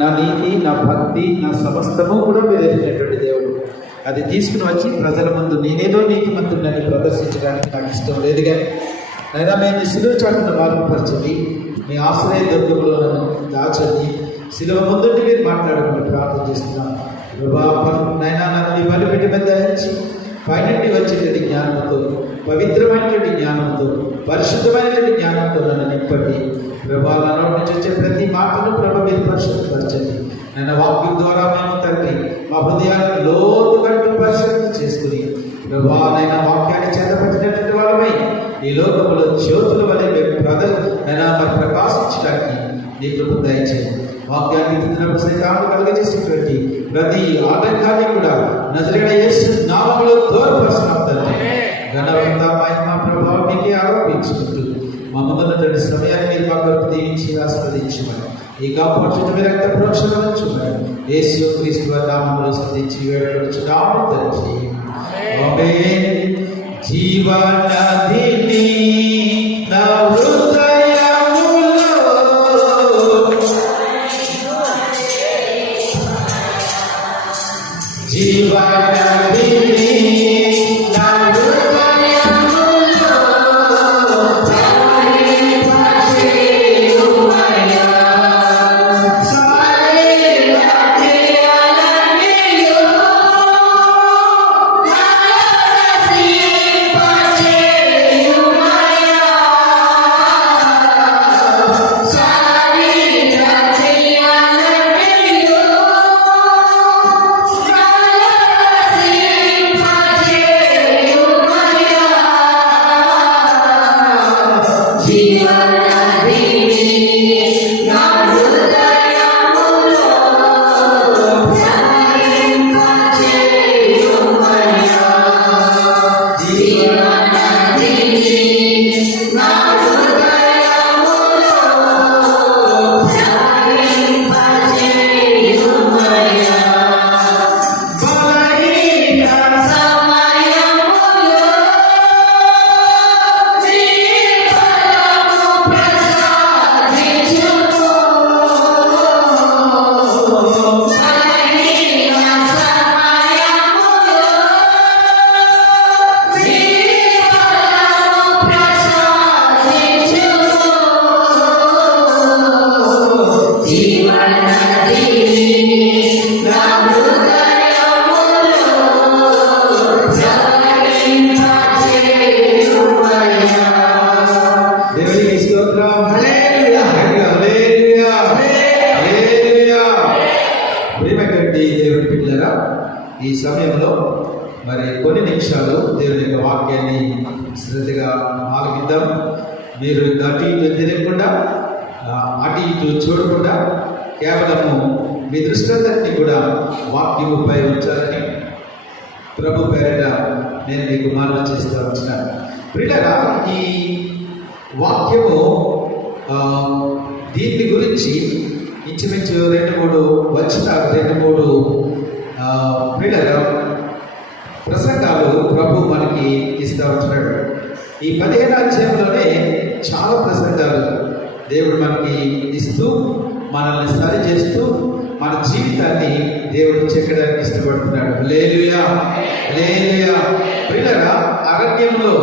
నా నీతి, నా భక్తి, నా సమస్తము కూడా మీరు ఎరిగినటువంటి దేవుడు. అది తీసుకుని వచ్చి ప్రజల ముందు నేనేదో నీతిమంతుడిని ప్రదర్శించడానికి నాకు ఇష్టం లేదు. కానీ నైనా మేము సిలువ చాటును మార్పుపరచండి, మీ ఆశ్రయ దుర్గంలో నన్ను దాచండి, సిలువ ముందుండి మీరు మాట్లాడమని ప్రార్థన చేస్తున్నాను. నైనా నన్ను మీ బలిపెట్టి మీద ధరించి పైనుండి వచ్చేటువంటి జ్ఞానంతో, పవిత్రమైనటువంటి జ్ఞానంతో, పరిశుద్ధమైనటువంటి జ్ఞానంతో నన్ను నింపండి. ప్రభా నా నోటి నుంచి వచ్చే ప్రతి మాటను ప్రభు మీరు పరిశుద్ధపరచండి. నన్ను వాక్యం ద్వారా మేము తండ్రి మా హృదయాన్ని లోతుగట్టు పరిశుద్ధి చేసుకుని ప్రభా నైనా వాక్యాన్ని చేతపట్టినటువంటి వాళ్ళమై ఈ లోకంలో జ్యోతుల వలె మేము నైనా మరి ప్రకాశించడానికి నీ కృప దయచేయండి. వాక్యాన్ని వింటున్నప్పుడు సైతాను కలుగజేసేటువంటి ప్రతి ఆటంకాన్ని కూడా నజరేయుడైన యేసు నామములో దూరపరుస్తున్నాం తండ్రి. ఘనత మహిమ ప్రభావం నీకే ఆరోపించుకుంటూ మా ముందున్నటువంటి సమయాన్ని మీరు మాకు దీవించి ఆస్వాదించమని, ఈ కాపాడుచున్న మీరు రక్త ప్రోక్షణ ఉంచుమని యేసు క్రీస్తు వారి నామములో స్తుతించి వేడుకొనుచున్నాము తండ్రి. ఆమేన్. జీవనదిని నా హృదయములో జీవనదిని దేవుని పిల్లరా, ఈ సమయంలో మరి కొన్ని నిమిషాలు దేవుని యొక్క వాక్యాన్ని శ్రద్ధగా ఆలకిద్దాం. మీరు అటు ఇటు తిరగకుండా, అటు ఇటు చూడకుండా కేవలము మీ దృష్టి కూడా వాక్యముపై ఉంచాలని ప్రభు పేరిట నేను మీకు మనవి చేస్తూ వచ్చినాను. పిల్లరా, ఈ వాక్యము దీని గురించి ఇంచుమించు 2-3 వచనాలు, 2-3 పిల్లల ప్రసంగాలు ప్రభు మనకి ఇస్తూ ఉంటున్నాడు. ఈ 15వ అధ్యాయంలోనే చాలా ప్రసంగాలు దేవుడు మనకి ఇస్తూ, మనల్ని సరి చేస్తూ, మన జీవితాన్ని దేవుడు చెక్కడానికి ఇష్టపడుతున్నాడు. హల్లెలూయా, హల్లెలూయా. పిల్లల అరణ్యంలో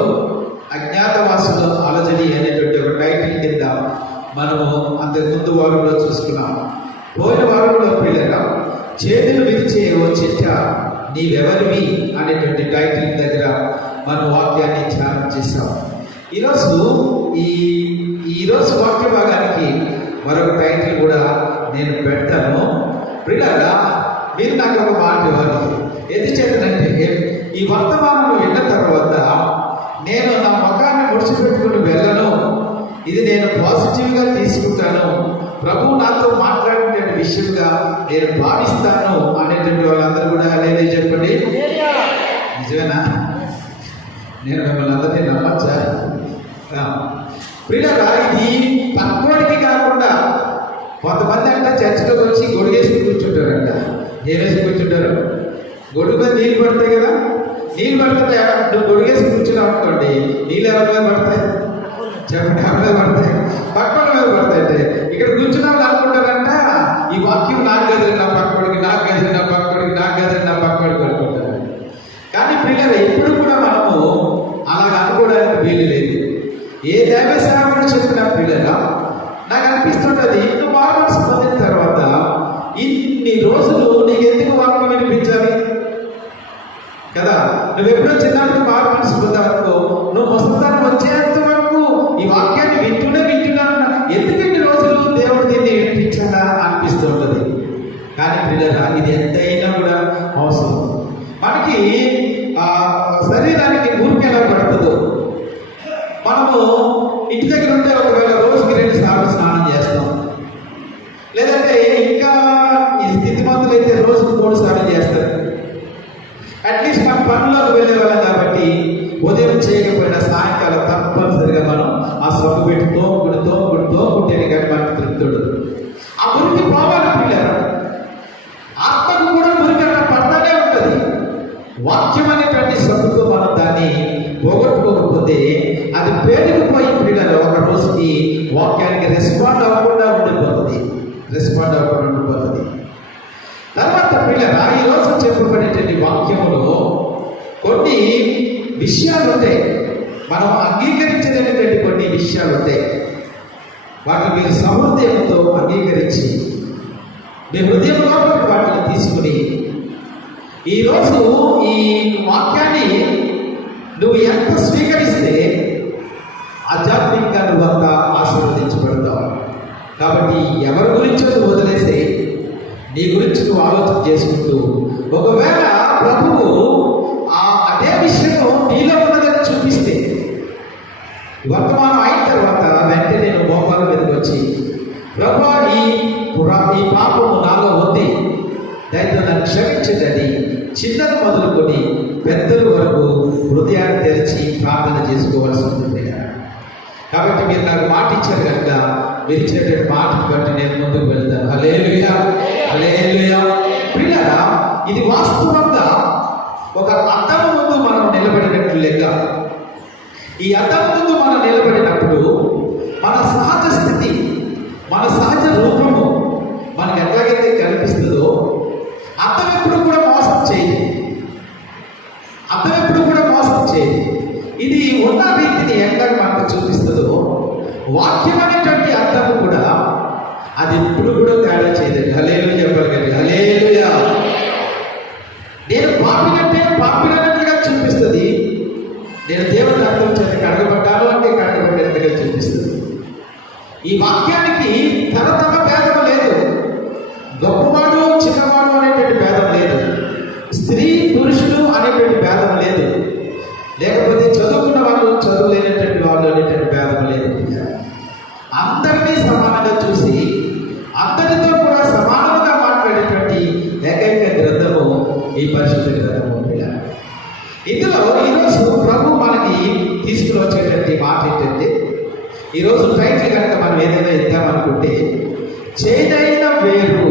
అజ్ఞాతవాసుల అలజడి అనేటువంటి ఒక టైటిల్ కింద మనము అంతకుముందు వారంలో చూసుకున్నాం. పోయిన వారంలో పిల్లగా చేతులు విరిచే ఓ చెట్ట నీవెవరివి అనేటువంటి టైటిల్ దగ్గర మనం వాక్యాన్ని ధ్యానం చేస్తాం. ఈరోజు వాక్య భాగానికి మరొక టైటిల్ కూడా నేను పెడతాను. పిల్లగా మీరు నాకు ఒక మాట ఇవ్వాలి. ఎందుచేతనంటే ఈ వర్తమానం విన్న తర్వాత నేను నా ముఖాన్ని ముడిచిపెట్టుకుని వెళ్ళను, ఇది నేను పాజిటివ్గా తీసుకుంటాను, ప్రభు నాతో మాట్లాడే విషయంగా నేను భావిస్తాను అనేటువంటి వాళ్ళందరూ కూడా లేదు చెప్పండి. నిజమేనా? నేను మిమ్మల్ని అందరినీ నమ్మచ్చా? ప్రియులారా, ఇది పక్కోడికి కాకుండా కొంతమంది అంట చర్చిలోకి వచ్చి గొడుగేసి కూర్చుంటారంట. ఏమేసి కూర్చుంటారు? గొడుగు మీద నీళ్ళు పడతాయి కదా, నీళ్ళు పడుతుంటే నువ్వు గొడుగేసి కూర్చున్నావు అనుకోండి, నీళ్ళు ఎవరి మీద పడతాయి? చెప్పండి, ఎవరి మీద పడతాయి? పక్కన మీద పడతాయి. ఇక్కడ కూర్చున్నాం అనుకుంటారంట, ఈ ఈ వాక్యం నాకు ఎదురు నా పక్కడికి, నాకు ఎదురు నా పక్కడికి, నాకు ఎదురు నా పక్కడికి అనుకుంటారు. కానీ పిల్లలు ఎప్పుడు కూడా మనము అలాగ అనుకోవడానికి వీలు లేదు. ఏ దైవ సేవకుడు చెప్పిన పిల్లల నాకు అనిపిస్తుంటుంది, నువ్వు మార్మల్స్ పొందిన తర్వాత ఇన్ని రోజులు నీకు ఎందుకు వాక్యం వినిపించాలి కదా. నువ్వు ఎప్పుడో చిన్నప్పుడు మార్మల్స్ పొందావనుకో, నువ్వు ముసలితనం వచ్చేంత వరకు ఈ వాక్యాన్ని వింటున్నా ఎందుకు ఇన్ని రోజులు దేవుడు దీన్ని వినిపించాలా అనిపిస్తూ ఉంటుంది. కానీ పిల్లల ఇది ఎంతైనా కూడా అవసరం. మనకి శరీరానికి ఊరికి ఎలా పడుతుందో, మనము ఇంటి దగ్గర ఉంటే ఒకవేళ రోజుకి 2 సార్లు స్నానం చేస్తాం, లేదంటే ఇంకా ఈ స్థితిమంతులు అయితే రోజుకు 3 సార్లు చేస్తారు. అట్లీస్ట్ మన పనులకు వెళ్ళే వాళ్ళం కాబట్టి ఉదయం చేయకపోయినా సాయంకాలం తప్పనిసరిగా మనం ఆ సబ్బు పెట్టి తోముకుంటేనే కానీ మనకు తృప్తి ఉండదు. ఆ మురికి పోవాలి పిల్లలు. ఆత్మకు కూడా మురికి అక్కడ పడతానే ఉంటుంది. వాక్యం అనేటువంటి సబ్బుతో మనం దాన్ని పోగొట్టుకోకపోతే అది పేరుకుపోయి పిల్లలు ఒక రోజుకి వాక్యానికి రెస్పాండ్ అవ్వకుండా ఉండిపోతుంది. తర్వాత పిల్లల ఈరోజు చెప్పబడేటువంటి వాక్యములో కొన్ని విషయాలు ఉంటాయి, మనం అంగీకరించలేనటువంటి కొన్ని విషయాలు ఉంటాయి. వాటిని మీరు సహృదయంతో అంగీకరించి మీ హృదయంలో వాటిని తీసుకుని ఈరోజు ఈ వాక్యాన్ని నువ్వు ఎంత స్వీకరిస్తే ఆధ్యాత్మికంగా నువ్వంత ఆశీర్వదించబడతావు. కాబట్టి ఎవరి గురించో నువ్వు వదిలేస్తే నీ గురించి నువ్వు ఆలోచన చేసుకుంటూ, ఒకవేళ ప్రభువు అదే విషయం నీలో ఉన్నదని చూపిస్తే వర్తమానం అయిన తర్వాత వెంటనే నేను మోకాళ్ళ మీదకి వచ్చి, ప్రభువా ఈ పాపము నాలో ఉంది, దయతో నన్ను క్షమించదని చిన్నది మొదలుకొని పెద్దల వరకు హృదయాన్ని తెరిచి ప్రార్థన చేసుకోవాల్సి ఉంటుంది. కాబట్టి మీరు నాకు మాట ఇచ్చారు కనుక మీరు ఇచ్చినటువంటి మాటను బట్టి నేను ముందుకు వెళ్తాను. హల్లెలూయా, హల్లెలూయా. ప్రియులారా, ఇది వాస్తవంగా ఒక అద్దం ముందు మనం నిలబడినట్లు లెక్క. ఈ అద్దం ముందు మనం నిలబడినప్పుడు మన సహజ స్థితి, మన సహజ రూపము మనకు ఎట్లాగైతే కనిపిస్తుందో, అద్దం ఎప్పుడు కూడా మోసం చేయదు. ఇది ఉన్న రీతిని ఎక్కడ మనకు చూపిస్తుందో, వాక్యం అనేటువంటి అర్థము కూడా అది ఎప్పుడు కూడా తేడా చేయదండి. హల్లెలూయా చెప్పాలి కానీ హల్లెలూయా. నేను పాపినట్టుగా చూపిస్తుంది, నేను దేవుని అర్థం చేత కడగబడ్డాను అంటే కడగబడినట్టుగా చూపిస్తుంది. ఈ వాక్యానికి తమ భేదం లేదు, గొప్పవాడు చిన్నవాడు అనేటువంటి భేదం లేదు, స్త్రీ పురుషుడు అనేటువంటి భేదం లేదు, లేకపోతే చదువుకున్న వాళ్ళు చదువు లేనటువంటి వాళ్ళు అనేటువంటి భేదం లేదు. అందరినీ సమానంగా చూసి అందరితో కూడా సమానంగా మాట్లాడేటువంటి ఏకైక గ్రంథము ఈ పరిశుద్ధ గ్రంథము. ఇందులో ఈరోజు ప్రభు మనకి తీసుకుని వచ్చేటువంటి మాట ఏంటంటే, ఈరోజు టైటిల్ కనుక మనం ఏదైనా ఇద్దామనుకుంటే చేదైన వేరు.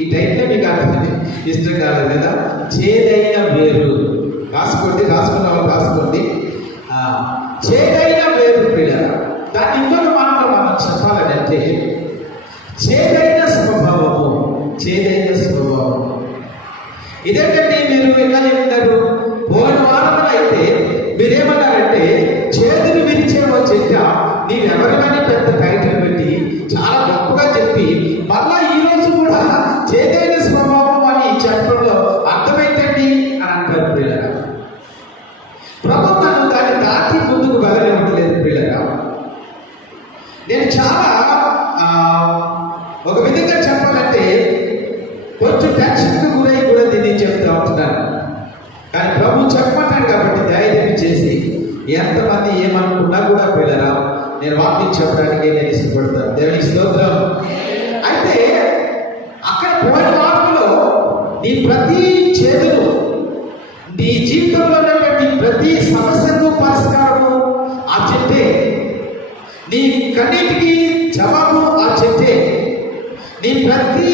ఈ టైటిల్ మీకు అర్థం ఇష్టం కాలేదు కదా, చేదైన వేరు. రాసుకున్న వాళ్ళు రాసుకోండి. చేదైన వేరు పిల్లల. దాన్ని ఇంకొక మాటలో మనం చెప్పాలంటే చేదైన స్వభావము. ఇదేంటంటే మీరు ఎలా చెప్తారు, పోయిన వారంలో అయితే మీరేమన్నారంటే చేతులు విరిచేవో చెట్ట నీవెవరికైనా పెద్ద టైటిల్ పెట్టి చాలా గొప్పగా చెప్పి మళ్ళా ఈరోజు కూడా చేదైన స్వభావం అని చెప్పడంలో అర్థమైందండి అని అంటారు పిల్లల. ప్రభు నన్ను దాన్ని దాటి ముందుకు వెళ్ళనివ్వట్లేదు పిల్లగా. నేను చాలా ఒక విధంగా చెప్పాలంటే కొంచెం టెన్షన్కు గురై కూడా దీన్ని చెప్తూ ఉంటున్నాను. కానీ ప్రభు చెప్పమంటాడు కాబట్టి ధైర్యం చేసి ఎంతమంది ఏమనుకున్నా కూడా పిల్లరా నేను వాక్యం చెప్పడానికి నేను ఇష్టపడతాను. దేవునికి స్తోత్రం. అయితే అక్కడ పోయిన వారంలో నీ ప్రతి చేతులు, నీ జీవితంలో ఉన్నటువంటి ప్రతి సమస్యకు పరిష్కారము ఆ చెట్టే, నీ కన్నిటికి జవాబు ఆ చెట్టే. నీ ప్రతి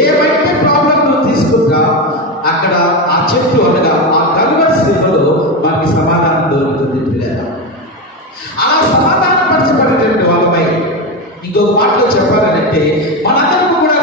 ఏవైతే ప్రాబ్లం నువ్వు తీసుకుంటా అక్కడ ఆ చెట్టు అనగా ఆ కల్వరి శిలలో మనకి సమాధానం దొరుకుతుంది పిల్లల. అలా సమాధానం పరచబడేటువంటి వాళ్ళపై ఇంకొక మాటలో చెప్పాలంటే మనందరికీ కూడా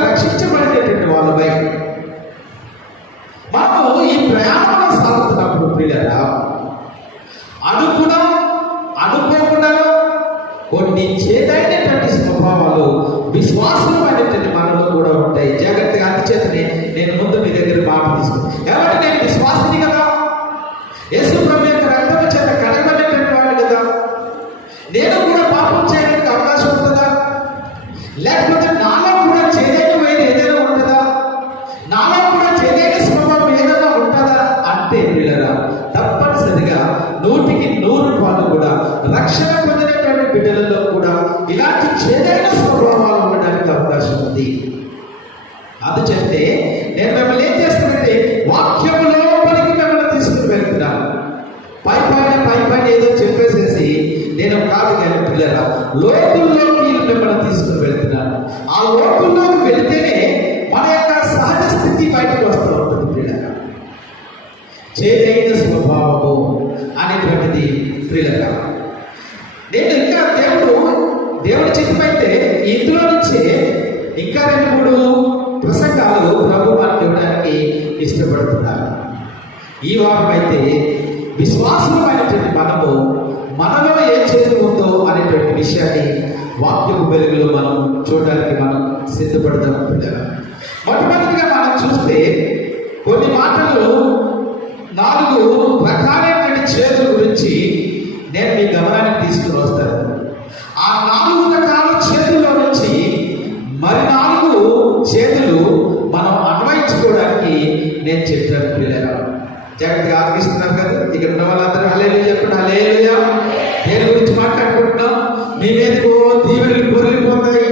అందుచేతే నేను మిమ్మల్ని ఏం చేస్తానంటే వాక్యము లోపలికి మిమ్మల్ని తీసుకుని వెళ్తున్నాను. పై పైన ఏదో చెప్పేసేసి నేను కాదు కానీ పిల్లరా, లోతుల్లోకి మిమ్మల్ని తీసుకుని వెళ్తున్నాను. ఆ లోతుల్లోకి వెళితేనే మన యొక్క సహజ స్థితి బయటకు వస్తూ ఉంటుంది పిల్లరా. చేదైన స్వభావము అనేటువంటిది పిల్లరా. నేను ఇంకా దేవుడి చిత్తమైతే ఇందులో నుంచే ఇంకా 2-3 ప్రసంగాలు ప్రభు మనకి ఇవ్వడానికి ఇష్టపడుతున్నారు. ఈ వారం అయితే విశ్వాసమైనటువంటి మనలో ఏం చేతి ఉందో అనేటువంటి విషయాన్ని వాక్యపు వెలుగులో మనం చూడడానికి మనం సిద్ధపడతాం పిల్లలు. మొట్టమొదటిగా మనం చూస్తే కొన్ని మాటలు 4 రకాలైనటువంటి చేతుల గురించి నేను మీ గమనానికి తీసుకుని వస్తాను. ఆ 4 రకాల చేతుల్లో నుంచి మరి 4 చేతులు మనం అన్వయించుకోవడానికి నేను చెప్పాను పిల్లలు. జాగ్రత్తగా ఆలోచిస్తున్నారు కదా. ఇక్కడ ఉన్న వాళ్ళందరూ హల్లెలూయా చెప్పండి. హల్లెలూయా. దేని గురించి మాట్లాడుకుంటున్నాం? మీ మీదకు దీవెనలు పొరలిపోతాయి.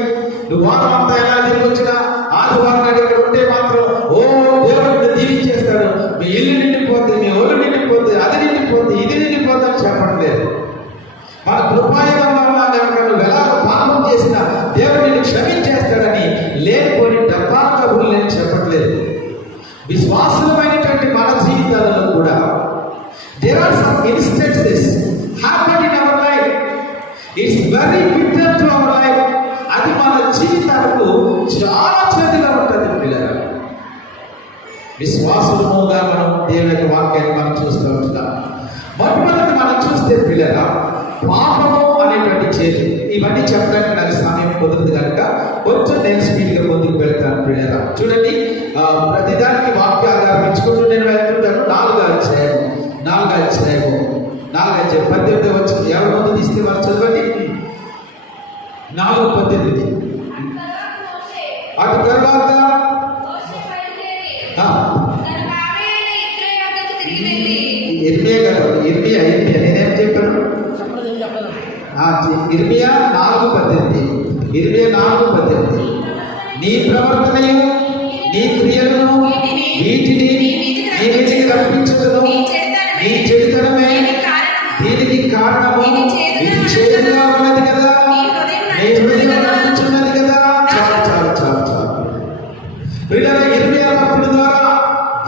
నువ్వు వారం అంతా ఎలా తిరిగి వచ్చినా ఆదివారం నాడు ఇక్కడ ఉంటే మాత్రం దేవుడు దీవించేస్తాడు. మీ ఇల్లు నిండిపోతుంది, మీ ఒళ్ళు నిండిపోతుంది, అది నిండిపోతుంది, ఇది నిండిపోతుంది అని చెప్పడం లేదు. మన కృపాయుధం వల్ల నువ్వు ఎలా పాపం చేసినా దేవుడు నిన్ను క్షమించేస్తాడని లేకపోని డబ్బా కబుర్లు నేను చెప్పట్లేదు. విశ్వాసమైనటువంటి మన జీవితాలలో కూడా there are some instances happen in our life. It's very bitter to our life. అది మన జీవితాలకు చాలా చేదుగా ఉంటుంది పిల్లలు. విశ్వాసముగా మనం దేవుని యొక్క వాక్యాన్ని మనం చూస్తూ ఉంటున్నాం. మొట్టమొదటి మనం చూస్తే పిల్లల పాపము అనేటువంటి చేతి. ఇవన్నీ చెప్పడానికి నాకు సమయం కుదరదు కనుక కొంచెం నేను స్పీడ్గా ముందుకు వెళ్తాను పిల్లల. చూడండి, ప్రతిదానికి వాక్య ఆధారం ఇచ్చుకుంటూ నేను వెళ్తుంటాను. 4వ అధ్యాయం 18 వచ్చింది. ఎవరి ముందు తీస్తే వారు చదవండి. 4:18. అటు తర్వాత ఇర్మియా నేనేం చెప్పాను? ఇర్మియా 4:18. నీ ప్రవర్తనయు నీ క్రియలను వీటిని నీ మీదకి రప్పించదును. నీ చెడుతనమే దీనికి కారణము. ఇది చేదుగా ఉన్నది కదా, నీ హృదయం నమ్ముచున్నది కదా. చాలు. వీళ్ళని ఇర్మియా భక్తుల ద్వారా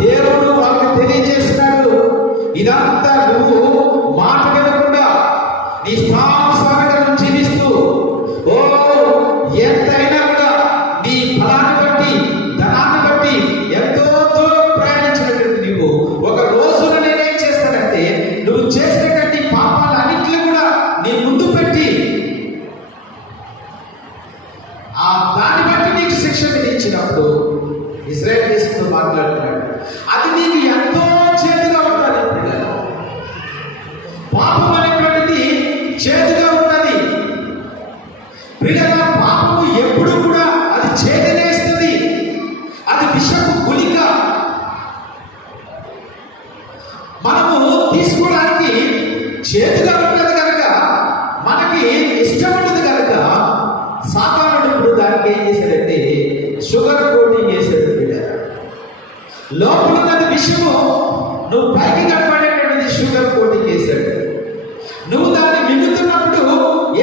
దేవుడు వాళ్ళకి తెలియజేస్తున్నాడు. ఇదంతా నువ్వు మాట వినకుండా నీ స్థానం జీవిస్తూ ఎంతైనా కూడా నీ ఫలాన్ని బట్టి ధనాన్ని బట్టి ఎంతో దూరం ప్రయాణించినటువంటి నువ్వు ఒక రోజున నేనేం చేస్తానంటే నువ్వు చేసినటువంటి పాపాలన్నింటినీ కూడా నీ ముందు పెట్టి దాన్ని బట్టి నీకు శిక్ష విధించినప్పుడు ఇజ్రాయేల్ దేశంతో మాట్లాడుతున్నాడు. అది నీకు ఎంతో చేదుగా ఉంటుంది పిల్లలు. పాపం అనేటువంటిది చేదుగా ఉన్నది పిల్లల. పాపము ఎప్పుడు కూడా అది చేదనేస్తుంది. అది విషపు గుళిక. మనము తీసుకోవడానికి చేదుగా ఉంటుంది కనుక, మనకి ఇష్టం ఉండదు కనుక సాతానుడు ఇప్పుడు దానికి ఏం చేశాడంటే షుగర్ కోటింగ్ చేశాడు పిల్లల. లోపల ఉన్నది విషము, నువ్వు పైకి కనపడేటువంటిది షుగర్ కోటింగ్ చేశాడు. నువ్వు దాన్ని మింగుతున్నప్పుడు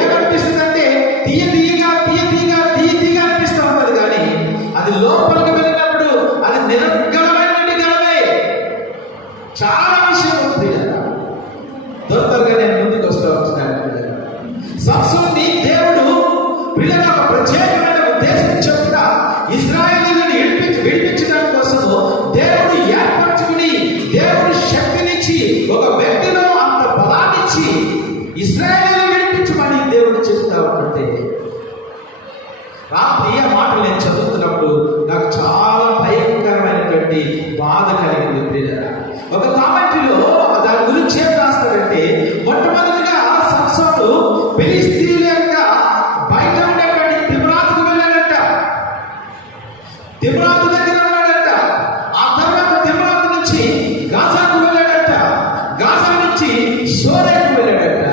ఏమనిపిస్తుందంటే తీయగా అనిపిస్తూ ఉంటుంది. కానీ అది లోపలికి వెళ్ళినప్పుడు అది నిరర్గళమైనటువంటి గలమే. చాలా విషయం ఉంది కదా. తొందరగా నేను ముందుకు వస్తూ వచ్చినాను. సంసోన్ని దేవుడు పిల్లల ప్రత్యేకమైన ఉద్దేశం చెప్పుట ఇశ్రాయేలీయులను విడిపించడం కోసము దేవుడు ఏర్పరచుకుని దేవుడు శక్తినిచ్చి ఒక వ్యక్తిలో అంత బలాన్నిచ్చి ఇశ్రాయేలీయులను విడిపించమని దేవుడు చెప్తా ఉంటే రాత్రి ఆ మాటలు నేను చదువుతున్నప్పుడు నాకు చాలా భయంకరమైనటువంటి బాధ కలిగింది పిల్లల. ఒక కామెంటరీలో దాని గురించి ఏం రాస్తాడంటే మొట్టమొదటిగా సంసోను ఫిలిష్తీయుల యొక్క బయట ఉండేటువంటి తిమ్నాతుకు వెళ్ళాడట. తిమ్నాతు దగ్గర ఉన్నాడట. ఆ తర్వాత తిమ్నాతు నుంచి గాజాకు వెళ్ళాడట. గాజా నుంచి సోరేకు వెళ్ళాడట.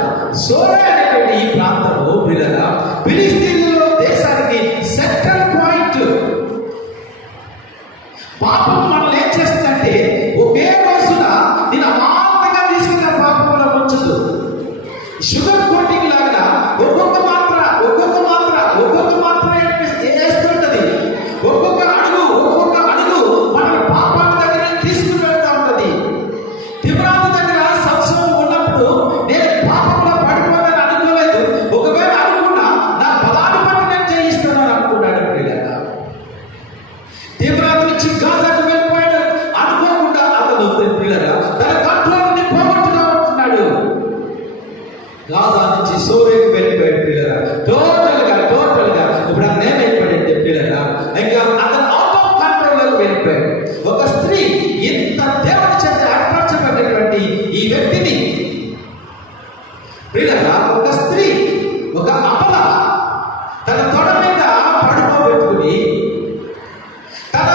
సోరే అనేటువంటి ఈ ప్రాంతము పిల్లల ఫిలిష్తీయుల దేశానికి సెంట్రల్ పాయింట్. ఇంకా అతను అవుట్ ఆఫ్ కంట్రోల్ వెళ్ళిపోయాడు. ఒక స్త్రీ ఇంత దేవుని చేత ఏర్పరచబడినటువంటి ఈ వ్యక్తిని ప్రియులారా, ఒక స్త్రీ, ఒక అమల తన తొడ మీద పడుకోబెట్టుకుని తన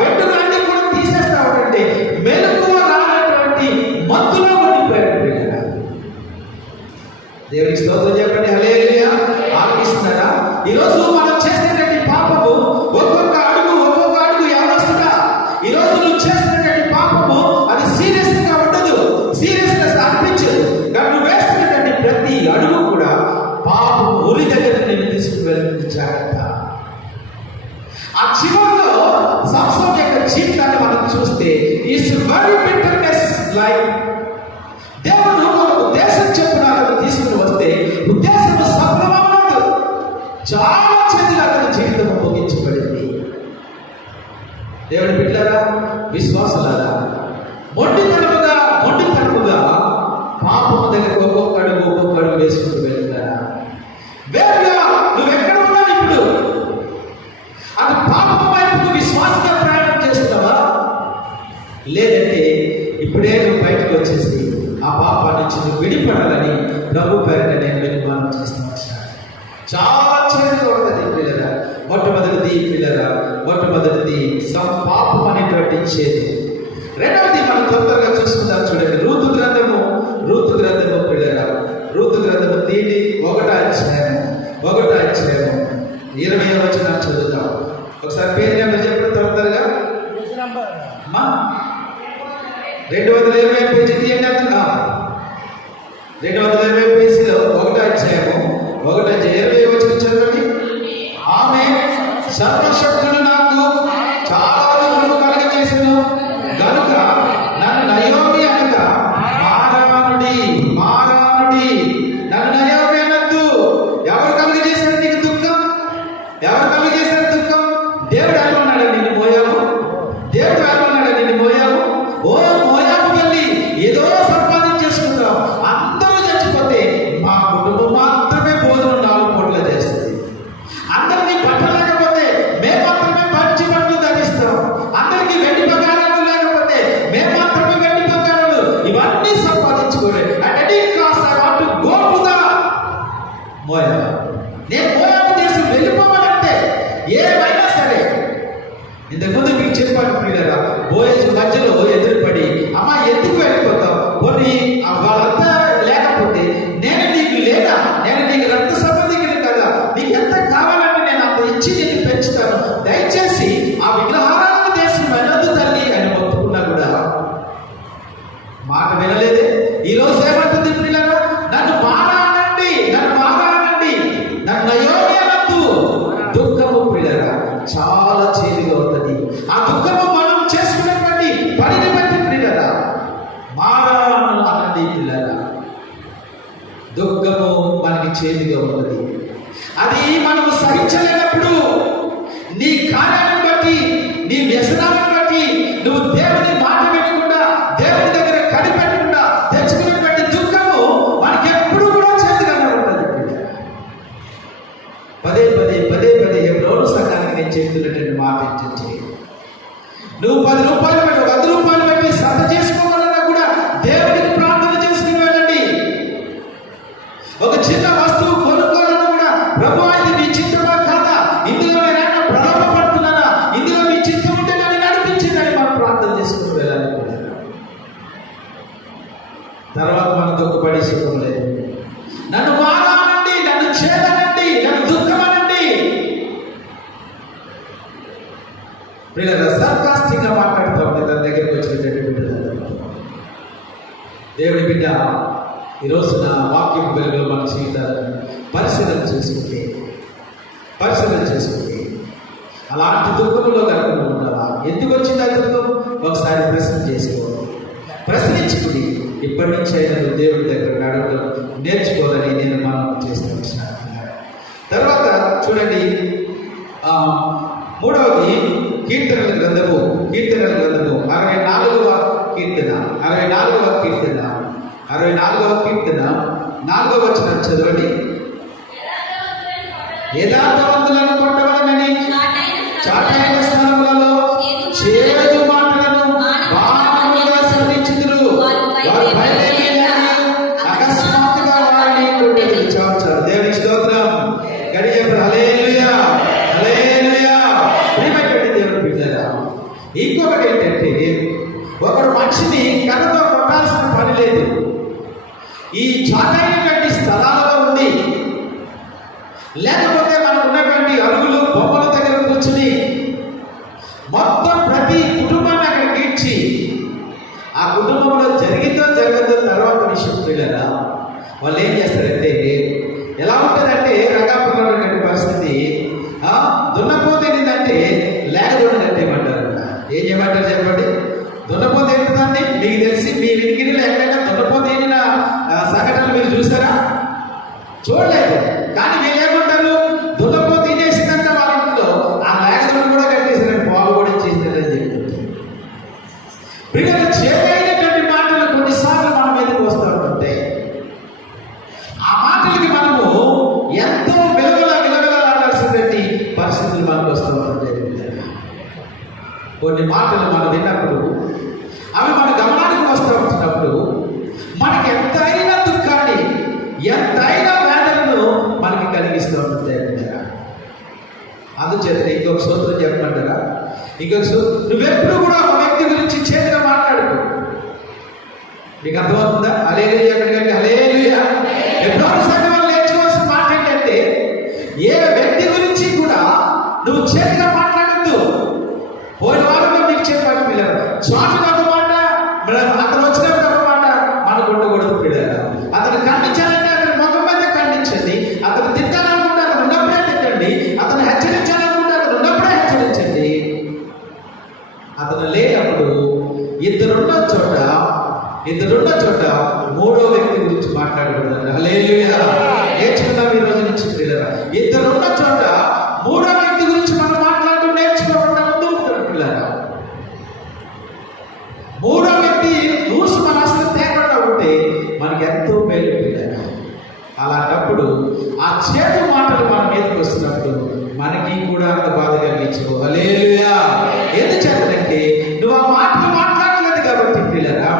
వెంట్రుకలన్నీ కూడా తీసేస్తా ఉంటే మెలకువ రానటువంటి మత్తులో ఉండిపోయాడు. ప్రియులారా, దేవునికి స్తోత్రం చెప్పండి. హల్లెలూయా. ఆలకిస్తున్నారా? ఈరోజు మనం చేసినటువంటి పాపము ఒక్కొక్క అడుగు ఎవరొస్తుందా? ఈరోజు నువ్వు చేసినటువంటి పాపము అది సీరియస్గా ఉండదు, సీరియస్నెస్ అనిపించదు. కానీ నువ్వు వేస్తున్నటువంటి ప్రతి అడుగు కూడా పాపము ఉరి దగ్గర నేను తీసుకువెళ్ళిన జాగ్రత్త. ఆ చివరిలో సంవత్సరం యొక్క జీవితాన్ని మనం చూస్తే ఈస్ వెరీ బిటర్నెస్ లైఫ్. దేవుడు ఒక ఉద్దేశం చెప్పున తీసుకుని వస్తే ఉద్దేశం సఫలమవ్వదు. చాలా చేతులు అతని జీవితం ముగించబడింది. దేవుని బిడ్డలారా, విశ్వాసులారా, మొండితనముగా పాపము దగ్గర ఒక్కొక్క అడుగు వేసుకుంటూ వెళ్తున్నారా? నువ్వు ఎక్కడ ఉన్నావు ఇప్పుడు? అది పాపం వైపు నువ్వు విశ్వాసంగా ప్రయాణం చేస్తున్నావా? లేదంటే ఇప్పుడే నువ్వు బయటకు వచ్చేసి ఆ పాప నుంచి నువ్వు విడిపడాలని ప్రభు పేరున నేను నిర్మాణం చేస్తున్నాను. చాలా చేతులు ఉంటుంది పిల్లరా. మొట్టమొదటిది పాపం అనేటువంటి చేతి. రెండవది మనం తొందరగా చూసుకుందాం. చూడండి, రూతు గ్రంథము పిల్లరా. రూతు గ్రంథము దీని 1వ అధ్యాయం 20వ వచనం చదువుతాం. ఒకసారి పేరు నెంబర్ చెప్పండి తొందరగా. 220 పేజీ తీయండి. 220 పేజీలో 1వ అధ్యాయము 20వ వచనం చదవండి. ఆమె సర్వశక్తుడు నాకు చాలా రోజులు కలుగజేసెను గనుక నన్ను నయోమి అనగా మారానుడి నన్ను నయోమి అనద్దు. ఎవరు కలుగజేశారు నీకు దుఃఖం? దేవుడు అనుకున్నాడు నిన్ను మోయావు. ఓ మోయాబు తల్లి, ఏదో సంపాదించేసుకుంటావు. అందరూ చచ్చిపోతే మా కుటుంబం మాత్రమే భోజనం 4 పూటలు చేస్తుంది. అందరికీ బట్టలు లేకపోతే మేము మాత్రమే మంచి బట్టలు ధరిస్తాం. అందరికీ వెండి బంగారాలు లేకపోతే మేము మాత్రమే వెండి బంగారాలు ఇవన్నీ సంపాదించుకోండి. At any cost I want to go to the Moab. నేను మోయాబు దేశం వెళ్ళిపోవాలంటే ఏమైనా సరే. ఇంతకుముందు మీకు చెప్పాను ప్రియులారా, బోయజు మధ్యలో ఎదురుపడి అమ్మా ఎందుకు వెళ్ళిపోతావు? కొన్ని వాళ్ళంతా లేకపోతే నేను నీకు లేదా? నేను నీకు రక్త సంబంధికులు కదా, నీకు ఎంత కావాలంటే నేను అంత ఇచ్చి నేను పెంచుతాను. దయచేసి ఆ విగ్రహారాధన దేశం వెళ్ళొద్దు తల్లి అని ఒప్పుకున్నా కూడా మాట వినలేదే. ఈరోజు ఏమంటుంది పిల్లలు? నన్ను మారానండి, నన్ను నయోమి అనద్దు. దుఃఖము పిల్లరా చాలా చేదుగా ఉంటుంది. ఆ దుఃఖము మనం చేసుకున్నటువంటి పనిని బట్టి పిల్లరా మారాను అనండి. పిల్లరా, దుఃఖము మనకి చేదుగా ఉంటుంది. అది మనము సహించలేనప్పుడు నీ కార్యాలను బట్టి, నీ వ్యసనాలను బట్టి నువ్వు దేవుని మాట వినకుండా, దేవుని దగ్గర కనిపెట్టకుండా తెచ్చుకున్నటువంటి దుఃఖము మనకి ఎప్పుడు కూడా చేదుగానే ఉంటుంది. పదే ఎవరో సంఘానికి నేను చెప్తున్నటువంటి మాట ఏంటంటే, నువ్వు 10 రూపాయలు పెట్టి 100 రూపాయలు పెట్టి శ్రద్ధ చేసుకోవాలన్నా కూడా దేవుడికి ప్రార్థన చేసుకుని వెళ్ళండి. ఒక చిన్న వస్తువు కొనుక్కోవాలన్నా కూడా ప్రభు ఇది నీ చిత్తమా కాదా, ఇందులో నేనైనా ప్రలోభపడుతున్నానా, ఇందులో నీ చిత్తం ఉంటే నన్ను నడిపించిందని మనం ప్రార్థన చేసుకుని వెళ్ళాలి. తర్వాత మనం దుఃఖపడి సుఖం లేదు. నన్ను మారానండి, నన్ను చేయాలండి, నన్ను దుఃఖమనండి. సర్కాస్టిక్గా మాట్లాడుతూ ఉంటే తన దగ్గరికి వచ్చినటువంటి దేవుడి బిడ్డ, ఈరోజు నా వాక్యం వెలుగులో మన జీవితాలను పరిశీలన చేసుకుంటే అలాంటి దుఃఖంలో కనుక ఉండాలా? ఎందుకు వచ్చింది ఆ దుఃఖం? ఒకసారి ప్రశ్నించుకుని ఇప్పటి నుంచి అయినా దేవుడి దగ్గర అడగడం నేర్చుకోవాలని నేను మనం చేస్తూ వచ్చినాను. తర్వాత చూడండి, 3వది కీర్తనల గ్రంథము 64వ కీర్తన 4వ వచనం చదవండి. యథార్థవంతులను కొట్టవలనని చాటైన స్థలములలో చేదు మాటలను బాణములుగా సంధించుదురు. వారు భయపడి అకస్మాత్తుగా వారిని కొట్టెదరు. చాలు. దేవుని స్తోత్రం. గడి చెప్పు హల్లెలూయా, హల్లెలూయా. ప్రియమైనటువంటి దేవుని బిడ్డలారా, ఇంకొకటి ఏంటంటే ఒకడు మనిషిని కర్రతో కొట్టాల్సిన పని లేదు. ఈ చాటైనటువంటి స్థలాలలో ఉండి, లేకపోతే మనకు ఉన్నటువంటి అరుగులు బొమ్మల దగ్గర కూర్చుని మొత్తం ప్రతి కుటుంబాన్ని అక్కడ గీడ్చి ఆ కుటుంబంలో జరిగితో జరగదో తర్వాత విషయం పిల్లరా వాళ్ళు ఏం చేస్తారంటే, ఎలా ఉంటుందంటే రంగాపురంలో ఉన్నటువంటి పరిస్థితి, దున్నపోతే ఏంటంటే లేక దున్నదంటే ఏమంటారు? ఏం చేయమంటారు చెప్పండి? దున్నపోతే ఏంటండి? మీకు తెలిసి మీ వినికిడిలో ఎక్కడైనా దున్నపోతే ఏమైనా సంఘటనలు మీరు చూస్తారా? చూడలేదు. కానీ వీళ్ళు ఏమంటారు? దున్నపోతే తినేసిందంటే వాళ్ళ ఇంట్లో ఆ లేకలను కూడా కట్టేసినట్టు పాలు కూడా చేసినట్టు చెప్తుంటారు. పిల్లలు చేదైనటువంటి మాటలు కొన్నిసార్లు మన మీదకి వస్తూ ఉంటాయి. ఆ మాటలకి మనము ఎంతో విలవిలాడాల్సినటువంటి పరిస్థితులు మనకు వస్తూ ఉంటాయి. కొన్ని మాటలు మనం విన్నప్పుడు అవి మన గమనానికి వస్తూ ఉంటున్నప్పుడు మనకి ఎంతైనా దుఃఖాన్ని, ఎంతైనా వేదనను మనకి కలిగిస్తూ ఉంటాయి. అందుచేత ఇంకొక సూత్రం చెప్పమంటారా? నువ్వెప్పుడు కూడా ఒక వ్యక్తి గురించి చేతిగా మాట్లాడుకో. నీకు అర్థమవుతుందా? హల్లెలూయా. ఎక్కడికంటే హల్లెలూయా. ఎప్పుడో సంఘం వల్ల నేర్చుకోవాల్సిన మాట ఏంటంటే, ఏ వ్యక్తి గురించి కూడా నువ్వు చేతిగా మాట్లాడద్దు. పోయిన వారంలో నీకు చెప్పాలి పిల్లలు, స్వామి ఒక మాట, అతను వచ్చినప్పుడు ఒక మాట మనకు ఉండకూడదు పిల్లలు. అతను ఖండించాలంటే అతని ముఖం మీద ఖండించండి. అతను తిట్టాలనుకుంటే అతను ఉన్నప్పుడే తిట్టండి. అతను హెచ్చరించాలనుకుంటే అతను ఉన్నప్పుడే హెచ్చరించండి. అతను లేనప్పుడు ఇద్దరున్న చోట మూడో వ్యక్తి గురించి మాట్లాడకూడదండి. హల్లెలూయా. నేర్చుకున్నాం ఈ రోజు నుంచి పిల్లలు. ఇద్దరున్న చోట మూడో వ్యక్తి గురించి మనం మాట్లాడడం నేర్చుకోకుండా ముందు ఉంటారు పిల్లలు. మూడో వ్యక్తి రూల్స్ మన అసలు తేకుండా ఉంటే మనకి ఎంతో మేలు పిల్లలు. అలాంటప్పుడు ఆ చేదు మాటలు మన మీదకి వస్తున్నప్పుడు మనకి కూడా అంత బాధ కలిగించు. హల్లెలూయా. ఎందుచేతంటే నువ్వు ఆ మాటలు మాట్లాడలేదు కాబట్టి పిల్లరా,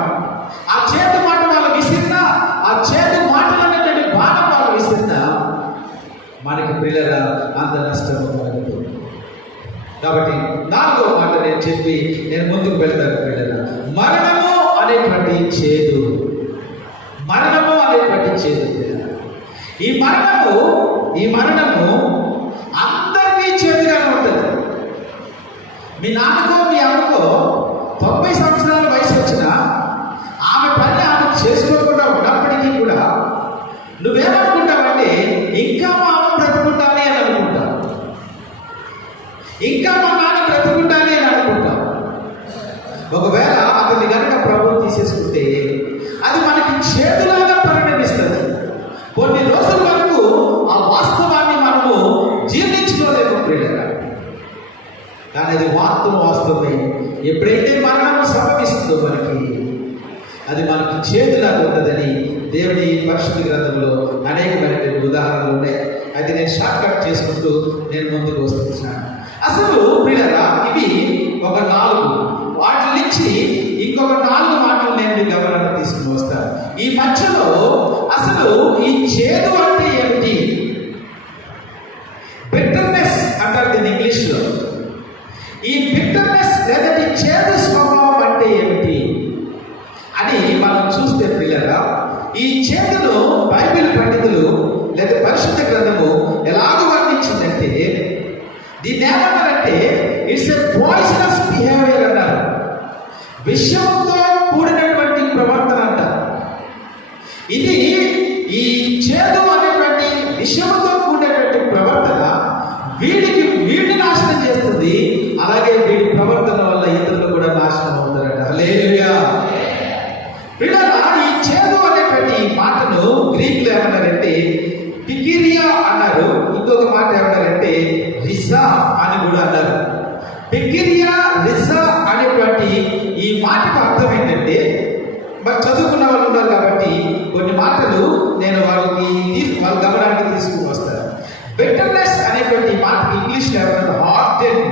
ఆ చేదు మాట వాళ్ళు విసిరినా, ఆ చేదు మాటలు అనేటువంటి బాధ వాళ్ళు విసిరినా మనకి పిల్లరా అంత నష్టం కలగదు. కాబట్టి నాలుగో మాట నేను చెప్పి నేను ముందుకు వెళ్తాను పిల్లరా. మరణము అనేటువంటి చేదు. ఈ మరణము అందరికీ చేదుగానే ఉంటుంది. మీ నాన్నకో మీ అమ్మకో 90 సంవత్సరాల వయసు వచ్చినా ఆమె పని ఆమె చేసుకోకుండా ఉన్నప్పటికీ కూడా నువ్వేమనుకుంటావంటే, ఇంకా మా అమ్మ బ్రతుకుంటానే అని అనుకుంటావు, ఇంకా మా నాన్న బ్రతుకుంటానే అని అనుకుంటావు. ఒకవేళ అతన్ని కనుక ప్రభువు తీసేసుకుంటే అది మనకి చేదులాగా పరిణమిస్తుంది. కొన్ని రోజుల వరకు ఆ వాస్తవాన్ని మనము జీర్ణించుకోలేము ప్రియులారా. కానీ అది వాస్తవమే. ఎప్పుడైతే మరణం సంభవిస్తుందో అది మనకి చేతులాగా ఉంటుందని దేవుని పరిశుద్ధ గ్రంథంలో అనేకమైనటువంటి ఉదాహరణలు ఉన్నాయి. అది నేను షార్ట్ కట్ చేసుకుంటూ నేను ముందుకు వస్తున్నాను. అసలు ప్రియులారా, ఇవి ఒక 4. వాటి నుంచి ఇంకొక 4 మాటలు నేను మీ గమనాన్ని తీసుకుని వస్తాను. ఈ మధ్యలో అసలు ఈ చేదు అంటే ఏమిటి? బిట్టర్నెస్ అంటారు దీన్ని ఇంగ్లీష్లో. ఈ బిట్టర్నెస్ లేదా ఈ చేదు స్వభావం అంటే ఏమిటి అని మనం చూస్తే పిల్లరా, ఈ చేదును బైబిల్ పండితులు లేదా పరిశుద్ధ గ్రంథము ఎలాగో వర్ణించిందంటే, దీన్ని ఏమన్నారంటే ఇట్స్ ఎ పాయిజనస్ బిహేవియర్ అన్నారు. విషంతో కూడినటువంటి ప్రవర్తన అంటారు. ఇది ఈ చేదు అనేటువంటి విషముతో కూడినటువంటి ప్రవర్తన వీడిని నాశనం చేస్తుంది. అలాగే వీడి ప్రవర్తన వల్ల ఇతరులు కూడా నాశనం అవుతారట. హల్లెలూయా. పిల్లరా, ఈ చేదు అనేటువంటి మాటను గ్రీకులో ఏమన్నారంటే పికిరియా అన్నారు. ఇంకొక మాట ఏమన్నారంటే రిజా అని కూడా అన్నారు. పికిరియా, రిజా అనేటువంటి ఈ మాటకు అర్థం ఏంటంటే, మరి చదువుకున్న వాళ్ళు ఉన్నారు కాబట్టి కొన్ని మాటలు నేను వాళ్ళ గమనానికి తీసుకుని వస్తాను. బెటర్నెస్ అనేటువంటి మాటకి ఇంగ్లీష్లో ఏమన్నారు హార్డెన్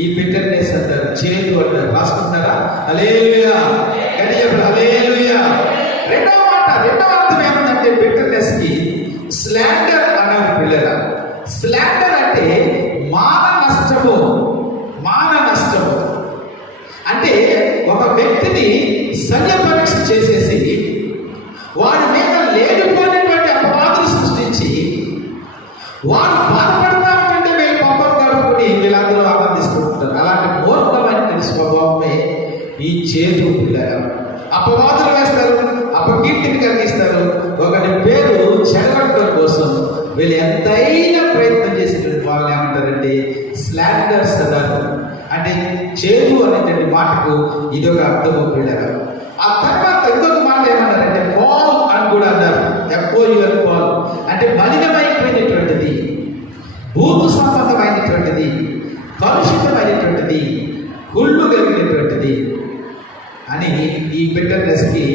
ఈ బిట్టర్నెస్ అంటారు, చేదు అంటారు. రాసుకుంటారా? హల్లెలూయా, హల్లెలూయా. రెండవ అర్థం ఏమంటే బిట్టర్నెస్ కి స్లాండర్ అన్నారు పిల్లల. స్లాండర్ అంటే మాన నష్టము అంటే ఒక వ్యక్తిని శల్య పరీక్ష చేసేసి వాడి మీద లేనిపోయినటువంటి అపవాదులు సృష్టించి వాడు బాధపడతా ఉంటే వీళ్ళు పాపం కలుపుకుని వీళ్ళందరూ ఆనందిస్తుంటారు. అలాంటి మూర్ఖమైన స్వభావమే ఈ చేదు పిల్లల. అపవాదులు వేస్తారు, అపకీర్తిని కలిగిస్తారు, ఒకటి పేరు చెడగొట్టడం కోసం వీళ్ళు ఎంతైనా ప్రయత్నం చేసినటువంటి వాళ్ళని ఏమంటారంటే స్లాండర్స్ అన్నారు. అంటే చేదు అనేటువంటి మాటకు ఇదొక అర్థం పిల్లల. ఆ తర్వాత ఇంకొక మాట ఏమన్నారంటే ఫాల్ అని కూడా అన్నారు. FOUL ఫాల్ అంటే మలినమైపోయినటువంటిది, భూమి సంబంధమైనటువంటిది, కలుషితమైనటువంటిది, కుళ్ళు కలిగినటువంటిది అని ఈ బిట్టర్నెస్కి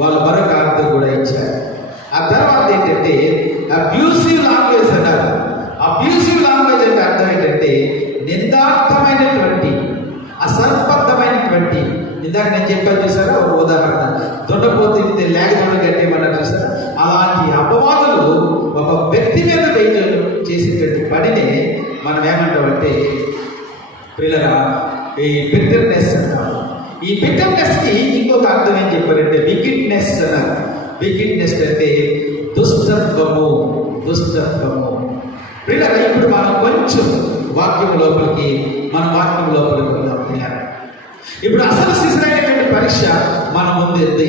వాళ్ళు మరొక అర్థం కూడా ఇచ్చారు. ఆ తర్వాత ఏంటంటే అబ్యూసివ్ లాంగ్వేజ్ అన్నారు. అబ్యూసివ్ లాంగ్వేజ్ అంటే అర్థం ఏంటంటే నిందార్థమైనటువంటి, అసంబద్ధమైనటువంటి. ఇందాక నేను చెప్పాను చూసారా ఒక ఉదాహరణ, దొండపోతే లేకపోతే గట్టేమన్నా చూసారా? అలాంటి అపవాదులు ఒక వ్యక్తి మీద వేయడం చేసేటువంటి పనినే మనం ఏమంటామంటే పిల్లల ఈ బిట్టర్నెస్ అంటారు. ఈ బిట్టర్నెస్కి ఇంకొక అర్థం ఏం చెప్పారంటే వికిడ్నెస్ అన్నారు. వికిడ్నెస్ అంటే దుష్టత్వము. పిల్లల ఇప్పుడు మనం కొంచెం వాక్యం లోపలికి వెళ్దాం. ఇప్పుడు అసలు శిశురైనటువంటి పరీక్ష మన ముందు ఉంది.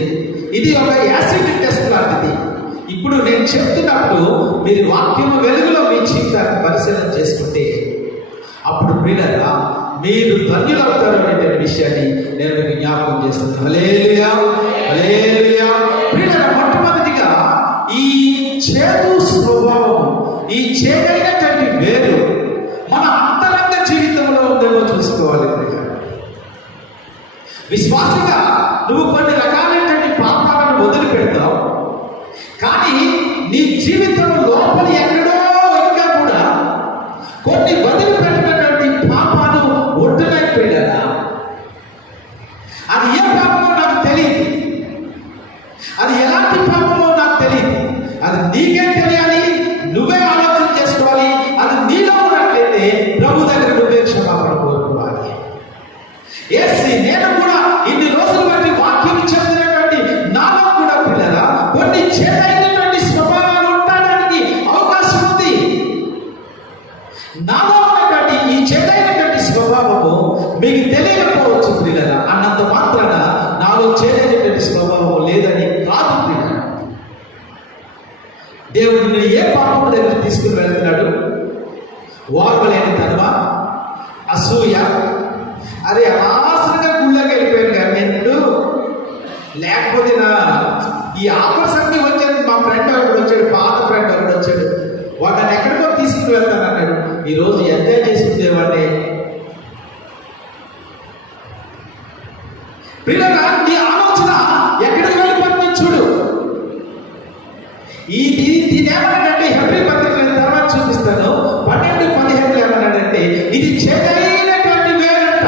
ఇది ఒక యాసిడ్ టెస్ట్ లాంటిది. ఇప్పుడు నేను చెప్తున్నప్పుడు మీరు వాక్యం వెలుగులో మీ జీవితాన్ని పరిశీలన చేసుకుంటే అప్పుడు పిల్లల మీరు ధన్యులవుతారు అనే విషయాన్ని నేను మీకు జ్ఞాపకం చేస్తున్నాను. హల్లెలూయా, హల్లెలూయా. పిల్లల మొట్టమొదటిగా ఈ చేదు స్వభావం, ఈ చేదైనటువంటి వేరు మన అంతరంగ జీవితంలో ఉందేమో చూసుకోవాలి. విశ్వాసంగా నువ్వు కొన్ని రకాలైనటువంటి పాపాలను వదిలిపెడతావు, కానీ నీ జీవితం లోపల ఎక్కడో ఇంకా కూడా కొన్ని వదిలిపెట్టినటువంటి పాపాలు ఉంటున్నాయి పిల్లల. అది ఏ పాపమో నాకు తెలియదు, అది ఎలాంటి పాపమో నాకు తెలియదు. అది నీకే తెలియాలి, నువ్వే ఆలోచన చేసుకోవాలి. అది నీలో ఉన్నట్లయితే ప్రభు దగ్గర నువ్వే క్షమాపణ కోరుకోవాలి. నేను కూడా ఇన్ని రోజులు బట్టి వాక్యం చెందినటువంటి నాలో కూడా పిల్లల కొన్ని చేదైనటువంటి స్వభావాలు ఉండడానికి అవకాశం ఉంది. నాలో ఉన్నటువంటి ఈ చేదైనటువంటి స్వభావము మీకు తెలియకపోవచ్చు పిల్లల. అన్నంత మాత్రాన నాలో చేదైనటువంటి స్వభావం లేదని కాదు పిల్లల. దేవుడు నిన్ను ఏ పాపం దగ్గర తీసుకుని వెళ్తున్నాడు? ఓర్వలేని తనవా, అసూయ, అరే ఆసనగా గుళ్ళకి వెళ్ళిపోయాను కానీ నేను లేకపోతే నా ఈ ఆఫర్స్ అన్ని వచ్చేది. మా ఫ్రెండ్ ఒకడు వచ్చాడు, పాత ఫ్రెండ్ ఒకడు వచ్చాడు, వాడిని ఎక్కడికో తీసుకుని వెళ్తాను అన్నాడు. ఈరోజు ఎంజాయ్ చేసుకునేవాడిని. పిల్లగా నీ ఆలోచన ఎక్కడికి వెళ్ళిపోతుంది చూడు. దీనేమన్నాడంటే హెబ్రీ పత్రికల తర్వాత చూపిస్తాను 12:15 ఏమన్నాడంటే ఇది చేదైనటువంటి వేరంట.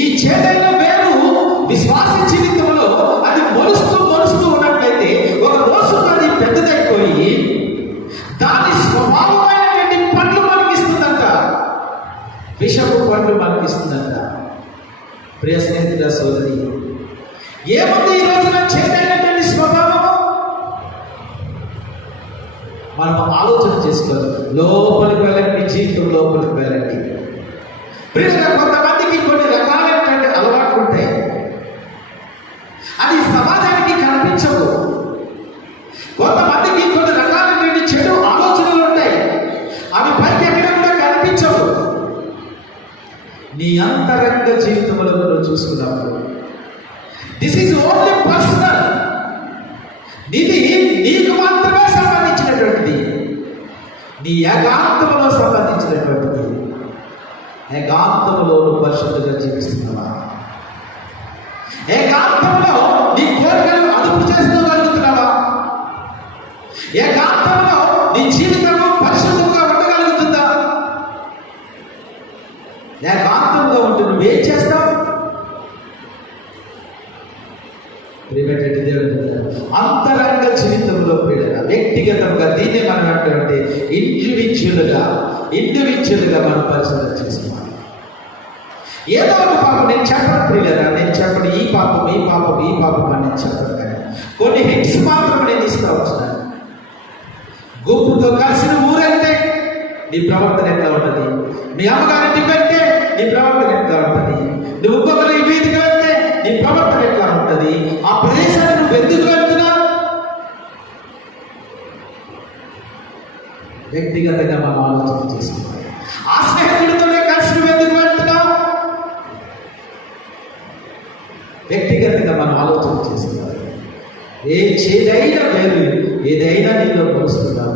ఈ చేదైన వేరు విశ్వాస జీవితంలో అది మొలుస్తూ ఉన్నట్లయితే ఒక రోజు అది పెద్దదైపోయి దాని స్వభావమైనటువంటి పండ్లు మనకిస్తుందంట, విషపు పండ్లు మనకిస్తుందంట. ప్రియ స్నేహితుల సోదరి, ఏముంది ఈ రోజున చేదైనటువంటి స్వభావము? మనం ఆలోచన చేసుకోవాలి. లోపలికి వెళ్ళండి, జీవితం లోపలికి వెళ్ళండి. ప్రియులుగా కొంతమందికి కొన్ని రకాలైనటువంటి అలవాట్లు ఉంటాయి, అది సమాజానికి కనిపించవు. కొంతమందికి కొన్ని రకాలైనటువంటి చెడు ఆలోచనలు ఉంటాయి, అవి పైకి ఎక్కడ కూడా కనిపించవు. నీ అంతరంగ జీవితంలో నువ్వు చూసుకున్నప్పుడు దిస్ ఈజ్ ఓన్లీ పర్సనల్. ఇది నీకు మాత్రమే సంబంధించినటువంటిది, నీ ఏకాంతంలో సంబంధించినటువంటిది. ఏకాంతంలో నువ్వు పరిశుద్ధంగా జీవిస్తున్నావా? ఏకాంతంలో నీ కోరికలు అదుపు చేసుకోగలుగుతున్నావా? ఏకాంతంలో నీ జీవితంలో పరిశుద్ధంగా ఉండగలుగుతుందా? ఏకాంతంగా ఉంటే నువ్వేం చేస్తావు? అంతరంగ జీవితంలో పీడన వ్యక్తిగతంగా దీన్ని మనం అంటే ఇండివిజువల్గా మనం పరిశీలన చేసుకోవాలి. ఏదో ఒక పాపం నేను చెప్పను ప్రియులరా, నేను చెప్పను ఈ పాపం అని నేను చెప్పను, కానీ కొన్ని హింట్స్ మాత్రం నేను ఇస్తా వచ్చినాను. గుంపుతో కలిసిన ఊరెళ్తే నీ ప్రవర్తన ఎట్లా ఉంటుంది? మీ అమ్మగారింటికి వెళ్తే నీ ప్రవర్తన ఎట్లా ఉంటుంది? నువ్వు ఇంకొకరి వీధికి వెళ్తే నీ ప్రవర్తన ఎట్లా ఉంటుంది? ఆ ప్రదేశాన్ని నువ్వు ఎందుకు వెళ్తున్నావు? వ్యక్తిగతంగా మనం ఆలోచన చేసుకోవాలి. ఆ స్నేహితుడితోనే కలిసి నువ్వు ఎందుకు వెళ్తున్నావు? వ్యక్తిగతంగా మనం ఆలోచన చేసుకోవాలి. ఏదైనా వేరు, ఏదైనా నీలో కలుస్తున్నావు.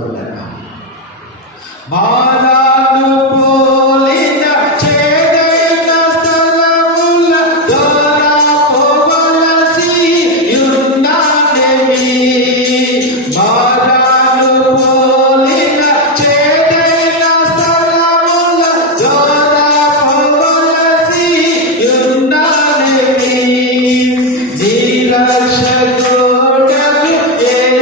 మారాను పోలిన చేదైన స్థలముల ద్వారా పోవలసి ఉన్నానేమి. మారాను పోలిన చేదైన స్థలముల ద్వారా పోవలసి ఉన్నానేమి. నీరక్షకుడగు యేసే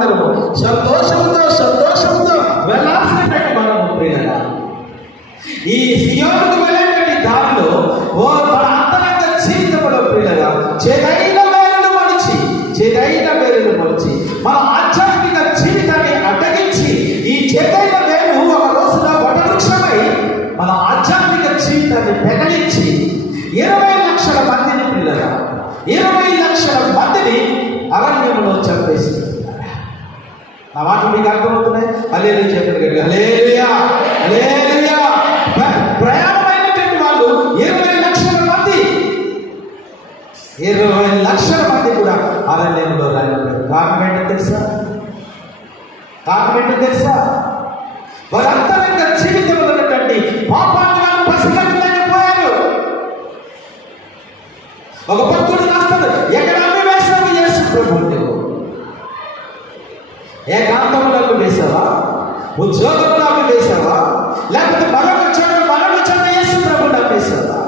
నడుపును సంతోషంతో వెళ్ళాల్సినట్టు మనం ప్రియులారా, ఈ సియోనుకు వెళ్ళేటువంటి దారిలో మన అంతరంగ జీవితంలో ప్రియులారా చేదైన వేరును మలిచి మన ఆధ్యాత్మిక జీవితాన్ని అడ్డగించి ఈ చేదైన వేరు ఒక రోజున వటవృక్షమై మన ఆధ్యాత్మిక జీవితాన్ని పెకలించి 20 లక్షల మందిని ప్రియులారా 20 లక్షల మందిని అరణ్యంలో చంపేసింది. నా మాటలు మీకు అర్థమవుతున్నాయి? హల్లెలూయా చెప్పండి గట్టిగా, హల్లెలూయా హల్లెలూయా. ప్రయాణమైనటువంటి వాళ్ళు 20 లక్షల మంది, 20 లక్షల మంది కూడా అరణ్యంలో రాయబడ్డారు. కారణం ఏంటో తెలుసా? వారి అంతరంగ జీవితంలో ఉన్నటువంటి పాపాన్ని వాళ్ళు పసిగట్టలేకపోయారు. ఒక భక్తుడు రాస్తాడు, ఎక్కడ అమ్మి వేసావు యేసు ప్రభువుని? ఏకాంతంలో వేసావా? ఉద్యోగంలో వేసావా? లేకపోతే మరొక చోట యేసు ప్రభువుని వేసావా?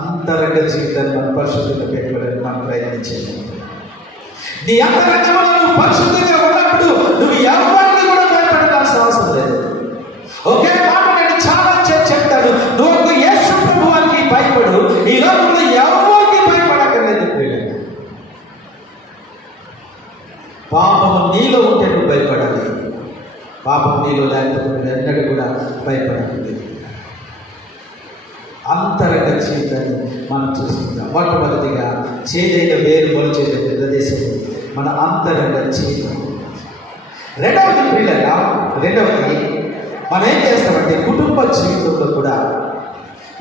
అంతరంగ జీవితాన్ని మనం పరిశుద్ధంగా పెట్టుకోవడానికి మనం ప్రయత్నించాలి. నీ అంతరంగంలో నువ్వు పరిశుద్ధంగా ఉన్నప్పుడు నువ్వు ఎవరికి కూడా భయపడాల్సిన అవసరం లేదు. ఒకే మాట నేను చాలా చెప్తాను, నువ్వు యేసు ప్రభువుకి భయపడు, ఈ లోకంలో ఎవరికి భయపడక్కర్లేదు. పాపము నీలో ఉంటే నువ్వు భయపడాలి, పాపం నీలో లేకపోతే నువ్వు ఎన్నడూ కూడా భయపడలేదు. అంతరంగ జీవితాన్ని మనం చూసుకుంటాం. మొట్టమొదటిగా చేదైన వేరు మొలిచేటువంటి ప్రదేశం మన అంతరంగ జీవితం. రెండవది మనం ఏం చేస్తామంటే కుటుంబ జీవితంలో కూడా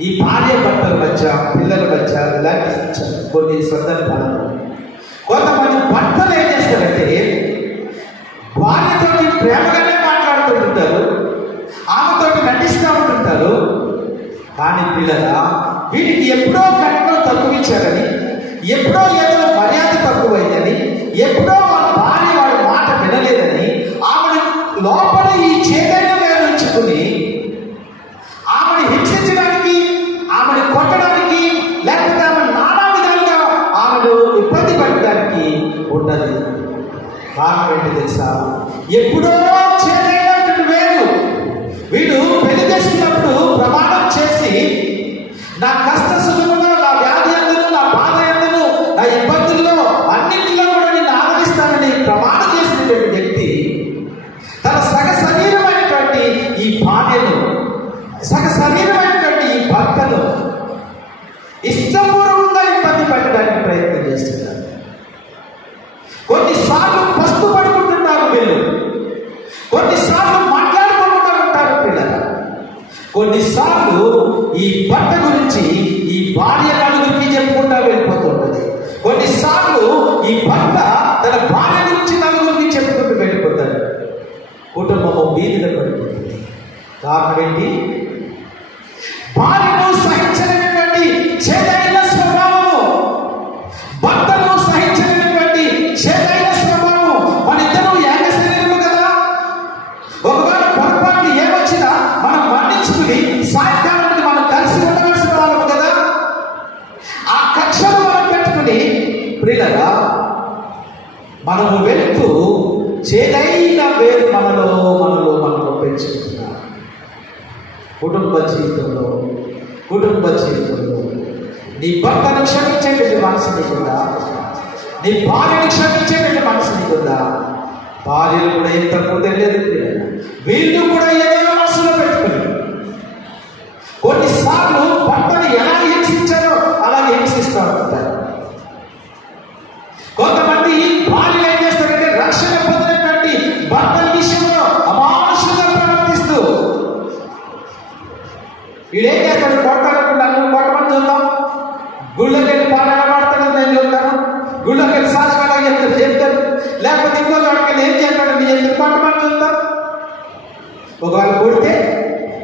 ఈ భార్య భర్తల మధ్య, పిల్లల మధ్య ఇలాంటి కొన్ని సందర్భాలు కొంతమంది భర్తలు ఏం చేస్తారంటే భార్యతోటి ప్రేమగానే మాట్లాడుతుంటారు, ఆమెతోటి నటిస్తూ ఉంటుంటారు. కానీ పిల్లలా, వీటికి ఎప్పుడో కట్నం తక్కువ ఇచ్చారని, ఎప్పుడో ఏదో మర్యాద తక్కువైందని, ఎప్పుడో వాళ్ళ భార్య వాళ్ళ మాట వినలేదని ఆమెను లోపల ఈ చేదైన వేరు ఉంచుకుని ఆమెను హింసించడానికి, ఆమెను కొట్టడానికి, లేకపోతే ఆమె నానా విధాలుగా ఆమెను ఇబ్బంది పెట్టడానికి ఉన్నది. కారణం ఏంటి తెలుసా? ఎప్పుడో చేదైనటువంటి వేరు. వీడు పెళ్లి చేసుకున్నప్పుడు ప్రమాణం చేసి నా కష్ట సుఖంలో, నా వ్యాధి ఎందును, నా బాధ ఎందును, నా ఇబ్బందుల్లో అన్నింటిలో కూడా నేను ఆదరిస్తానని ప్రమాణం చేసినటువంటి వ్యక్తి తన సగ శరీరమైనటువంటి కొన్నిసార్లు మాట్లాడుకోకుండా ఉంటారు పిల్లలు. కొన్నిసార్లు ఈ భర్త గురించి ఈ భార్య నలుగురికి చెప్పుకుంటా వెళ్ళిపోతుంటది. కొన్నిసార్లు ఈ భర్త తన భార్య గురించి నలుగురికి చెప్పుకుంటూ వెళ్ళిపోతాడు. కుటుంబము వీధిన పడిపోతుంది. కారణం ఏంటి? భార్యను సహించలేనటువంటి చేదైన స్వభావము, భర్తను సహించలేనటువంటి చేదైన స్వభావము. మన ఇద్దరు ఏక శరీరము కదా. ఒకవేళ పొరపాటు ఏమొచ్చినా మనం మన్నించుకుని సాయంకాలానికి మనం కలిసి ఉండవలసిన వాళ్ళము కదా. ఆ కక్షను మనం పెట్టుకుని ప్రియులారా మనము వెళ్తూ చేదైన వేరు మనలో పెంచుకుంటున్నాం. కుటుంబ జీవితంలో నీ భర్తను క్షమించేటువంటి మనసు నీకుందా? నీ భార్యను క్షమించేటువంటి మనసు నీకుందా? భార్యలు కూడా ఏం తక్కువ తెలియదు. వీళ్ళు కూడా ఏదైనా మనసులో పెట్టుకుని కొన్నిసార్లు భర్తను ఎలా హింసించారో అలాగే హింసిస్తూ ఉంటారు. కొంతమంది భార్యలు ఏం చేస్తారంటే రక్షణ పొందినటువంటి భర్తల విషయంలో అమానుషంగా ప్రవర్తిస్తూ వీడేం చేస్తాడు? కొట్టాలంటే నన్ను కొట్టమని చూద్దాం. గుళ్ళకి వెళ్ళి పాలన పడతాడు, నేను చెప్తాను. గుళ్ళకి వెళ్ళి సాక్షిగా చెప్తారు. లేకపోతే ఇంకో చోటకి ఏం చేస్తాడు? నేను ఎందుకు కొట్టమని చూద్దాం. ఒకవేళ కొడితే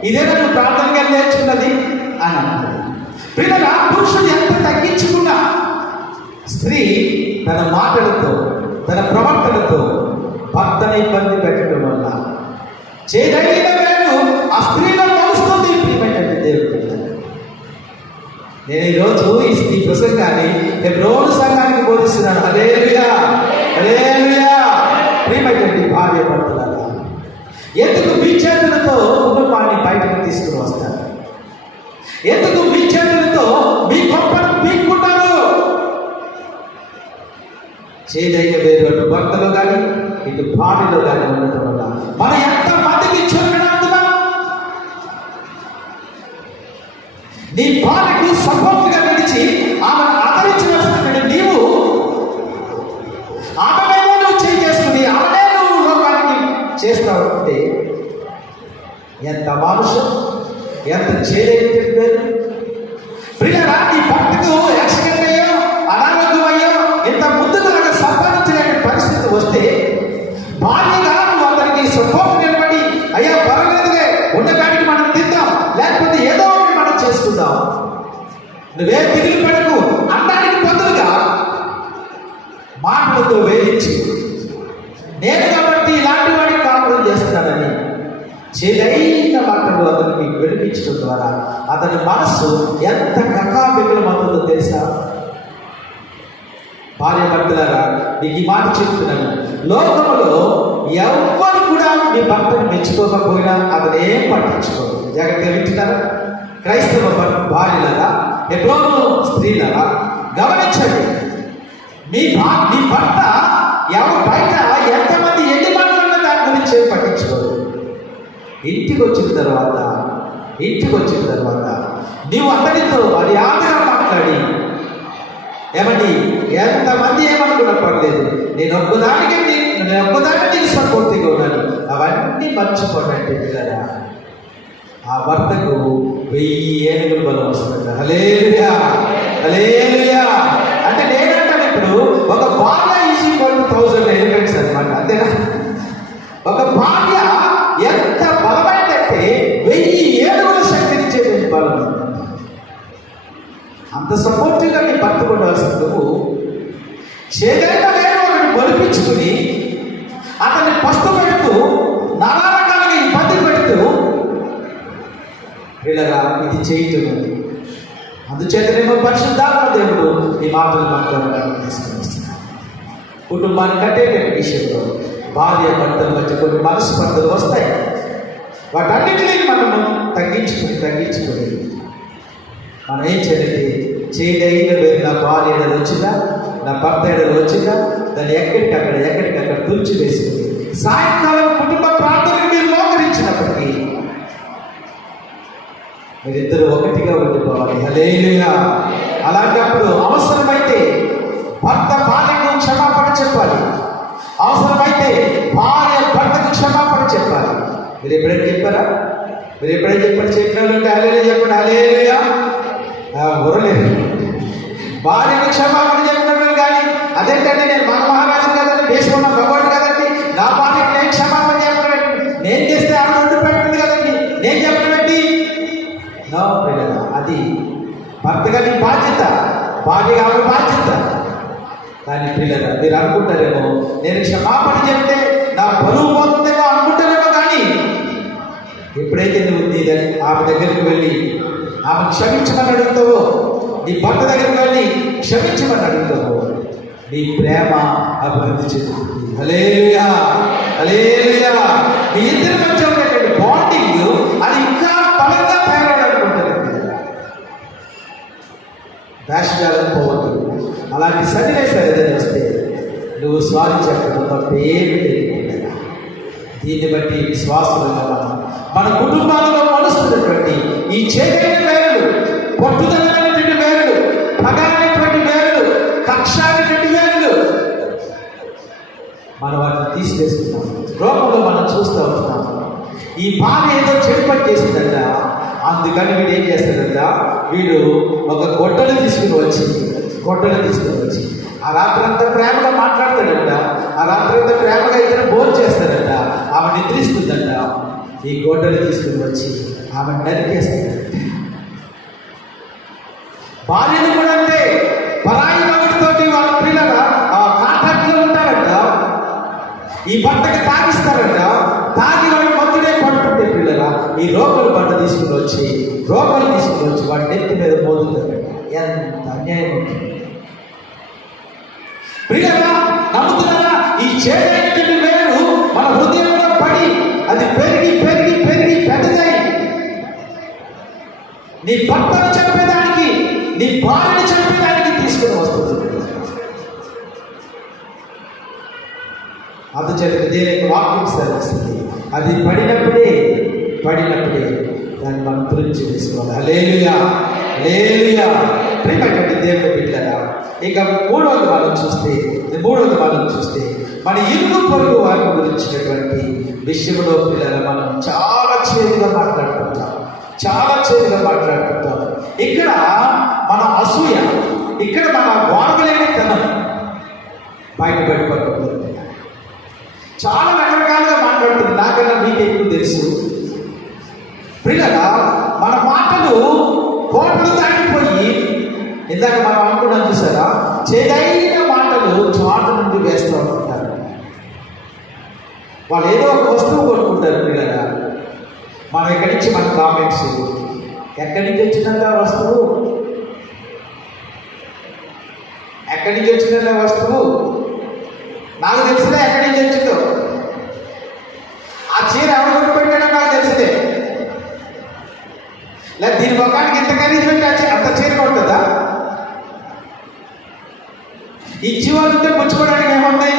ఇదేనా నువ్వు ప్రార్థనగా నేర్చుకున్నది అని అన్నాడు. పిల్లల పురుషుడు ఎంత తగ్గించుకున్నా స్త్రీ తన మాటలతో తన ప్రవర్తనతో భర్తని ఇబ్బంది పెట్టడం వల్ల చేదైన వేరు ఆ స్త్రీలో కలుస్తుంది. ప్రియమైనటువంటి దేవుడు, నేను ఈరోజు ఈ ప్రసంగాన్ని రోజు సంఘానికి బోధిస్తున్నాను. హల్లెలూయా, హల్లెలూయా. ప్రియమైనటువంటి భార్య భర్తలారా, ఎందుకు మీ చేతులతో కుటుంబాన్ని బయటకు తీసుకుని వస్తారు? ఎందుకు మీ చేతులతో మీ గొప్పను పీక్కుంటారు? చేదైన వేరు అటు భర్తలో కానీ ఇటు భార్యలో కానీ ఉండటం వల్ల మనం ఎంత మందికి చూడగలుగుతున్నాం? నీ భార్యకు సపోర్ట్గా నిలిచి ఆమెను ఆదరించవలసిన నీవు ఆమెనే నువ్వు చేసుకుని ఆమెనే నువ్వు లోకానికి చేస్తావు అంటే ఎంత మానుషం, ఎంత చేదైన వేరు. ప్రియులారా, నీ భర్తకు యాక్సిడెంట్ అయ్యో, అనారోగ్యం అయ్యో, ఇంత ముందుకు నాకు సంపాదించలేని పరిస్థితి వస్తే భార్యగా నువ్వు అందరికి సపోర్ట్ నిలబడి అయ్యా పర్వాలేదుగా ఉండడానికి మనం తిందాం, లేకపోతే ఏదో ఒకటి మనం చేసుకుందాం, నువ్వే తిరిగి పడకు అనడానికి బదులుగా మాటలతో వేయించి నేను కాబట్టి ఇలాంటి వాడిని కాపురం చేస్తున్నానని చేదైన మాటలు అతనికి వినిపించడం ద్వారా అతని మనస్సు ఎంత కకాబికలమవుతుందో తెలుసా? భార్య భర్తలారా, నీకు ఈ మాట చెప్తున్నాను. లోకంలో ఎవ్వరు కూడా మీ భర్తను మెచ్చుకోకపోయినా అతను ఏం పట్టించుకోరు. జాగ్రత్తగా వింటున్నారా? క్రైస్తవ భార్యలారా, హెబ్రోను స్త్రీలారా, గమనించండి. మీ భర్త ఎవరు బయట ఎంతమంది ఎన్ని మాటలున్నా దాని గురించి ఏం పట్టించుకోరు. ఇంటికి వచ్చిన తర్వాత నీవు అతనితో మర్యాదగా మాట్లాడి ఏమండి ఎంతమంది ఏమనుకున్నా పర్లేదు, నేను ఒక్కదానికి నీకు సపోర్టింగ్గా ఉన్నాను, అవన్నీ మర్చిపోయినట్టు కదా ఆ భర్తకు 1000 ఏనుగుల బలం వస్తుంది. హల్లెలూయా, హల్లెలూయా. అంటే నేనంటాను ఇప్పుడు ఒక భార్య ఈజీ 1000 ఎలిమెంట్స్ అనమాట. అంతేనా? ఒక భార్య ఎంత బలమైందంటే 1000 ఏనుగుల శక్తినిచ్చేటువంటి బలం. అంత సపోర్టివ్గా నీ భర్త కొనవలసిన నువ్వు చేదైన వేరు ఒకటి బలిపించుకుని అతన్ని పస్తు పెడుతూ నానా రకాలుగా ఇబ్బంది పెడుతూ వీళ్ళగా ఇది చేయటం. అందుచేతనేమో పరిశుద్ధాత్మ దేవుడు ఈ మాటలు మాట్లాడడానికి తీసుకుని వస్తున్నాడు. కుటుంబాన్ని కట్టేటువంటి విషయంలో భార్య భర్తల మధ్య కొన్ని మనస్పర్ధలు వస్తాయి. వాటన్నిటినీ మనము తగ్గించుకుని మనం ఏం చేయాలంటే చేదైన వేరు నా భార్య ఏడాది వచ్చిందా, నా భర్త ఏడాది వచ్చిందా, దాన్ని ఎక్కడికక్కడ తుడిచి వేసుకుని సాయంకాలం కుటుంబ ప్రార్థనకు మీరు మోకరించినప్పటికీ మీరిద్దరు ఒకటిగా ఉండిపోవాలి. హల్లెలూయా. అలాంటప్పుడు అవసరమైతే భర్త భార్యకు క్షమాపణ చెప్పాలి, అవసరమైతే భార్య భర్తకు క్షమాపణ చెప్పాలి. మీరు ఎప్పుడైనా చెప్పారా? మీరు ఎప్పుడైనా చెప్పారు? చెప్పిన వాళ్ళు హల్లెలూయా చెప్పండి. హల్లెలూయా. బుర్రలేదు. భార్యకు క్షమాపణ చెప్పినట్లు కానీ అదేంటంటే నేను మన మహారాజు కదండి, దేశం భగవాడు కదండి, నా భార్యకు నేను క్షమాపణ చెప్పండి, నేను చేస్తే ఆమె వండి పెట్టింది కదండి, నేను చెప్పినట్టు నో పిల్లగా. అది భర్తగా నీ బాధ్యత, భార్యగా ఆమె బాధ్యత. కానీ పిల్లగా మీరు అనుకుంటారేమో నేను క్షమాపణ చెప్తే నా బరువు పోతుందేమో అనుకుంటారేమో, కానీ ఎప్పుడైతే నువ్వు ఆమె దగ్గరికి వెళ్ళి ఆమె క్షమించమని అడుగుతావో, నీ భర్త దగ్గరికి వెళ్ళి క్షమించమని అడుగుతావో, నీ ప్రేమ అభివృద్ధి చెందుతుంది. హల్లెలూయా, హల్లెలూయా. మీ ఇద్దరి మధ్య ఉన్నటువంటి బాండింగ్ అది ఇంకా బలంగా తయారవుతుంటుంది. వేషగాలకు పోవద్దు. అలాంటి సన్నివేశాలు ఏదైనా వస్తే నువ్వు సారీ చెప్పడం తప్పేమి తెలియకుండా, దీన్ని బట్టి విశ్వాసంగా మన కుటుంబాలలో మలుస్తున్నటువంటి ఈ చేదైన వేరులు, పట్టుదలైనటువంటి వేరులు, పగలైనటువంటి వేరులు, కక్ష అనేటువంటి వేరులు మనం వాటిని తీసివేస్తున్నాం. లోకంలో మనం చూస్తూ ఉంటున్నాం. ఈ భార్య ఏదో చెడు పని చేసిందంట, అందుకని వీడు ఏం చేస్తాడంట, వీడు ఒక గొడ్డలు తీసుకుని వచ్చి ఆ రాత్రి అంతా ప్రేమగా మాట్లాడతాడంట, ఆ రాత్రి అంతా ప్రేమగా ఇద్దరు భోజనం చేస్తాడంట, ఆమె నిద్రిస్తుందంట. ఈ గొడ్డలు తీసుకుని వచ్చి ఆమె నరికేస్తాడంట. భార్యను కూడా అంటే పరాయి మగడితోటి వాళ్ళ పిల్లల కాంటాక్ట్లో ఉంటారంట. ఈ భర్తకి తాగిస్తారంట, తాగి వాడి మత్తుడే పడుతుంటే పిల్లల ఈ రోకలు బండ తీసుకుని వచ్చి వాడి నెత్తి మీద మోదుతారంట. ఎంత అన్యాయం ఉంటుంది ప్రియులారా. నమ్ముతున్నారా? ఈ చేదైనటువంటి వేరు మన హృదయంలో పడి అది పెరిగి పెద్దదై నీ భర్తను చంపేదానికి, నీ భార్యను చంపేదానికి తీసుకుని వస్తుంది. అందుచేత దేవుని వాక్యం సెలవిస్తుంది, అది పడినప్పుడే దాన్ని మనం గురించి తీసుకోవాలి. హల్లెలూయా, హల్లెలూయా. ప్రియమైనటువంటి దేవుని బిడ్డలారా, ఇక మూడవది మనం చూస్తే మన ఇరుగు పొరుగు వారి గురించినటువంటి విషయంలో పిల్లలు మనం చాలా చేదుగా మాట్లాడుతుంటాం. ఇక్కడ మన అసూయ, ఇక్కడ మన వాడలేని తనం బయటపడిపోతుంది. చాలా రకరకాలుగా మాట్లాడుతుంది. నాకన్నా మీకు ఎక్కువ తెలుసు పిల్లగా. మన మాటలు కోటలు దాటిపోయి, ఇందాక మనం అనుకున్నాం చూసారా, చేదైన మాటలు చాటు నుండి వేస్తూ ఉంటుంటారు. వాళ్ళు ఏదో ఒక వస్తువు కొనుక్కుంటారు పిల్లగా, మనం ఇక్కడి నుంచి మన కామెంట్స్, ఎక్కడి నుంచి వచ్చిందంట వస్తువు, నాకు తెలిసినా ఎక్కడి నుంచి వచ్చిందో, ఆ చీర ఎవరు కొట్టు పెట్టాడో నాకు తెలిసిందే. లేదా దీని మొక్కడానికి ఇంత ఖరీదు పెట్టి అంత చీర ఉంటుందా? ఇచ్చి వాళ్ళంటే పుచ్చుకోవడానికి ఏముంది?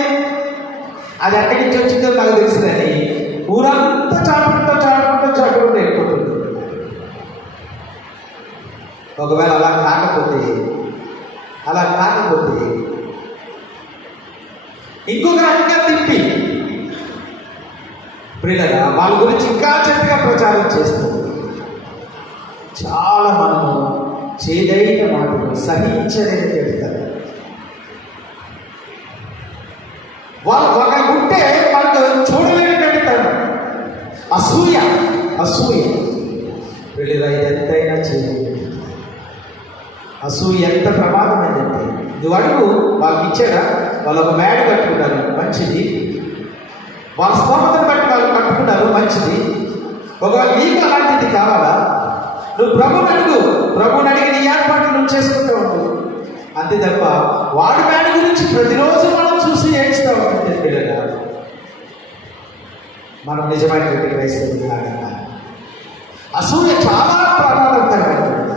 అది ఎక్కడి నుంచి వచ్చిందో నాకు తెలిసిందని ఊరంతా చాటుకుంటూ వెళ్ళిపోతుంది. ఒకవేళ అలా కాకపోతే ఇంకొక రకంగా తిప్పి ప్రియులారా వాళ్ళ గురించి ఇంకా చెట్టుగా ప్రచారం చేస్తుంది. చాలా మనము చేదైన మాటలు సహించలేని చెప్తారు. వాళ్ళు ఒక ఉంటే మనకు చూడలేనటువంటి తను అసూయ ప్రియులారా, ఇది ఎంతైనా చేయలేదు. అసూయ ఎంత ప్రమాదమైందంటే, నువ్వు అడుగు, వాళ్ళకి ఇచ్చారా? వాళ్ళు ఒక మేడ కట్టుకున్నారు, మంచిది. వాళ్ళ స్తోమతను బట్టి వాళ్ళు కట్టుకున్నారు, మంచిది. ఒకవేళ నీకు అలాంటిది కావాలా? నువ్వు ప్రభువుని అడిగి నీ ఏర్పాట్లు నువ్వు చేసుకుంటూ ఉండు. అంతే తప్ప వాడి మేడ గురించి ప్రతిరోజు మనం చూసి ఏడుస్తూ ఉంటుంది. పిల్లగా మనం నిజమైనటువంటి క్రైస్తవులు లాగా అసూయ చాలా ప్రమాదకరమైనది.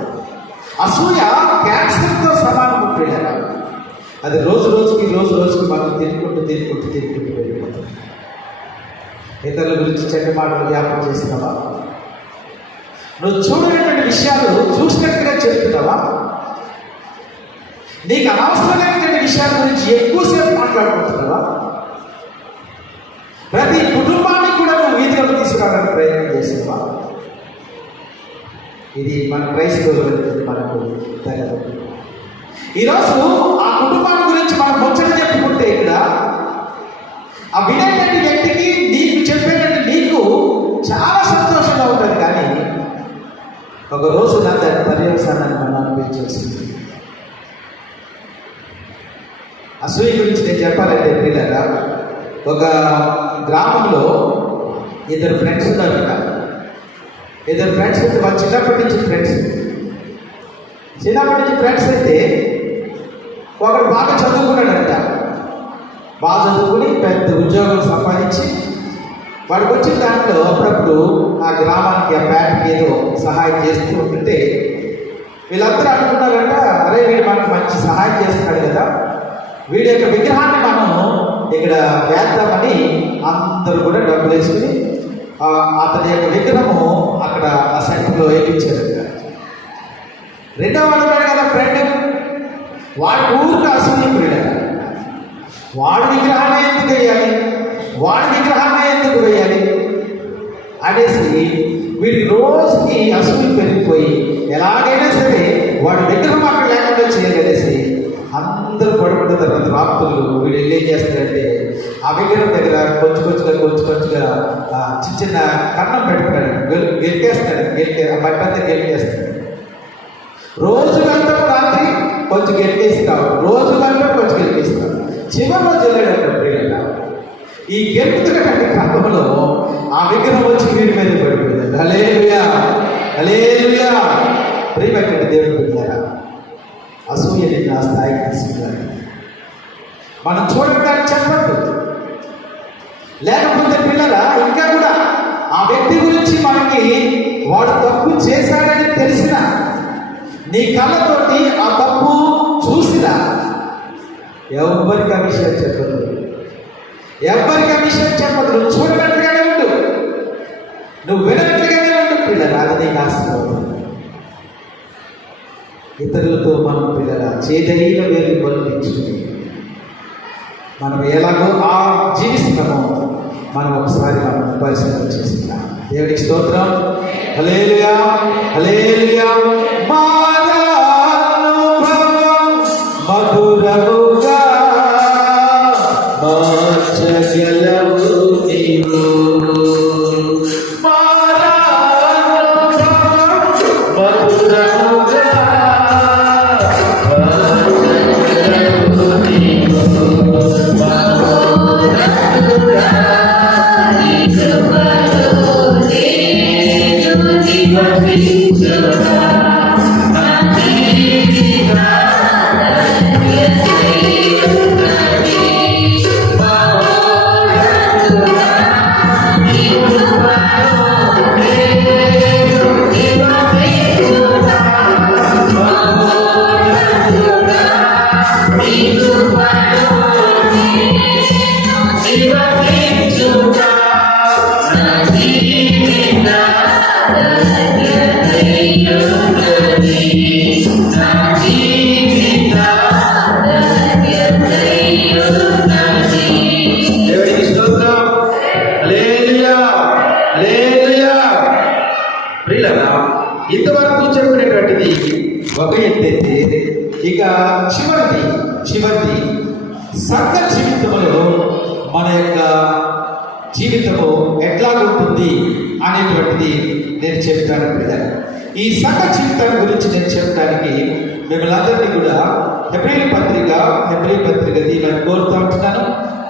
అసూయ క్యాన్సర్తో సమానం పిల్లగా. అది రోజు రోజుకి మనం తినుకుంటూ వెళ్ళిపోతాం. ఇతరుల గురించి చెడ్డ మాటలు వ్యాపారం చేస్తున్నావా? నువ్వు చూడలేనటువంటి విషయాలు చూసినట్టుగా చెప్తున్నావా? నీకు అనవసరమైనటువంటి విషయాల గురించి ఎక్కువసేపు మాట్లాడుకుంటున్నావా? ప్రతి కుటుంబాన్ని కూడా నువ్వు వీధిలోకి తీసుకురా తీసుకోవడానికి ప్రయత్నం చేసావా? ఇది మన క్రైస్తవులు మనకు తగదు. ఈరోజు ఆ కుటుంబాన్ని గురించి మనం ముచ్చట చెప్పుకుంటే ఇక్కడ ఆ వినేటువంటి వ్యక్తికి నీకు చెప్పేటట్టు నీకు చాలా సంతోషంగా ఉంటుంది. కానీ ఒక రోజు నా దాని పర్యవసానాన్ని మనం అనిపించాల్సింది. అసూయ గురించి నేను చెప్పాలంటే పిల్లగా, ఒక గ్రామంలో ఇద్దరు ఫ్రెండ్స్ ఉన్నారు. ఇద్దరు ఫ్రెండ్స్ అయితే వాళ్ళు చిన్నప్పటి నుంచి ఫ్రెండ్స్ అయితే ఒకడు బాగా చదువుకున్నాడంట. బాగా చదువుకుని పెద్ద ఉద్యోగం సంపాదించి వాడికి వచ్చిన దాంట్లో అప్పుడప్పుడు ఆ గ్రామానికి ఆ పేటకి ఏదో సహాయం చేస్తూ ఉంటుంటే వీళ్ళందరూ అనుకున్నారంట, అరే వీడు మనకు మంచి సహాయం చేస్తున్నాడు కదా, వీడి యొక్క విగ్రహాన్ని మనం ఇక్కడ వేద్దామని అందరూ కూడా డబ్బులు వేసుకుని అతని యొక్క విగ్రహము అక్కడ ఆ సెంటర్లో వేయించారంట. రెండో వాడు కదా ఫ్రెండ్, వాడి ఊరికి అసూయపడాడు. వాడి విగ్రహాన్ని ఎందుకు వేయాలి అనేసి వీడి రోజుకి అసూయ పెరిగిపోయి ఎలాగైనా సరే వాడి విగ్రహం అక్కడ లేకుండా చేయాలనేసి అందరూ పడుకున్న తర్వాత రాత్రులు వీడు వెళ్ళి ఏం చేస్తాడంటే ఆ విగ్రహం దగ్గర కొంచెంగా చిన్న కన్నం పెట్టుకున్నాడు, గెలికేస్తాడు, బట్టంతా గెలికేస్తాడు. రోజు గంటకు రాత్రి కొంచెం గెలికేస్తాడు, రోజు గంటకు కొంచెం గెలికేస్తాడు. చివరి రోజు వెళ్ళాడంట ప్రియుల. ఈ గెలుపుతున్నటువంటి క్రమంలో ఆ విగ్రహం వచ్చి వీడి మీద పడిపోయింది. హల్లెలూయా, హల్లెలూయా. ప్రియమైనటువంటి దేవుడు బిడ్డలారా, అసూయని నా స్థాయికి తీసుకున్నాడు. మనం చూడటానికి చెప్పండి. లేకపోతే పిల్లరా ఇంకా కూడా ఆ వ్యక్తి గురించి మనకి వాడు తప్పు చేశాడని తెలిసిన నీ కళ్ళతోటి ఆ తప్పు చూసినా ఎవరికి ఆ విషయం చెప్పదు, నువ్వు చూడనట్లుగానే ఉండు, నువ్వు వినట్లుగానే ఉండు పిల్లరా. అది నీకు ఆశీర్వాదం. ఇతరులతో మనం పిల్లల చేదైన వేరు బంధించుకుని మనం ఎలాగో ఆ జీవిస్తున్నామో మనం ఒకసారి మనం పరిశీలన చేస్తున్నాం. దేవుడికి స్తోత్రం. హల్లెలూయా, హల్లెలూయా. మధురముగా మార్చగలవు నీవు, ఇంతవరకు చెప్పినటువంటిది ఒక ఎత్తైతే ఇక చివరిది సంఘ జీవితంలో మన యొక్క జీవితము ఎట్లా ఉంటుంది అనేటువంటిది నేను చెప్తాను పిల్లలు. ఈ సంఘ జీవితం గురించి నేను చెప్పడానికి మిమ్మల్ని అందరినీ కూడా హెబ్రీ పత్రిక దీనిని కోరుతూ ఉంటున్నాను.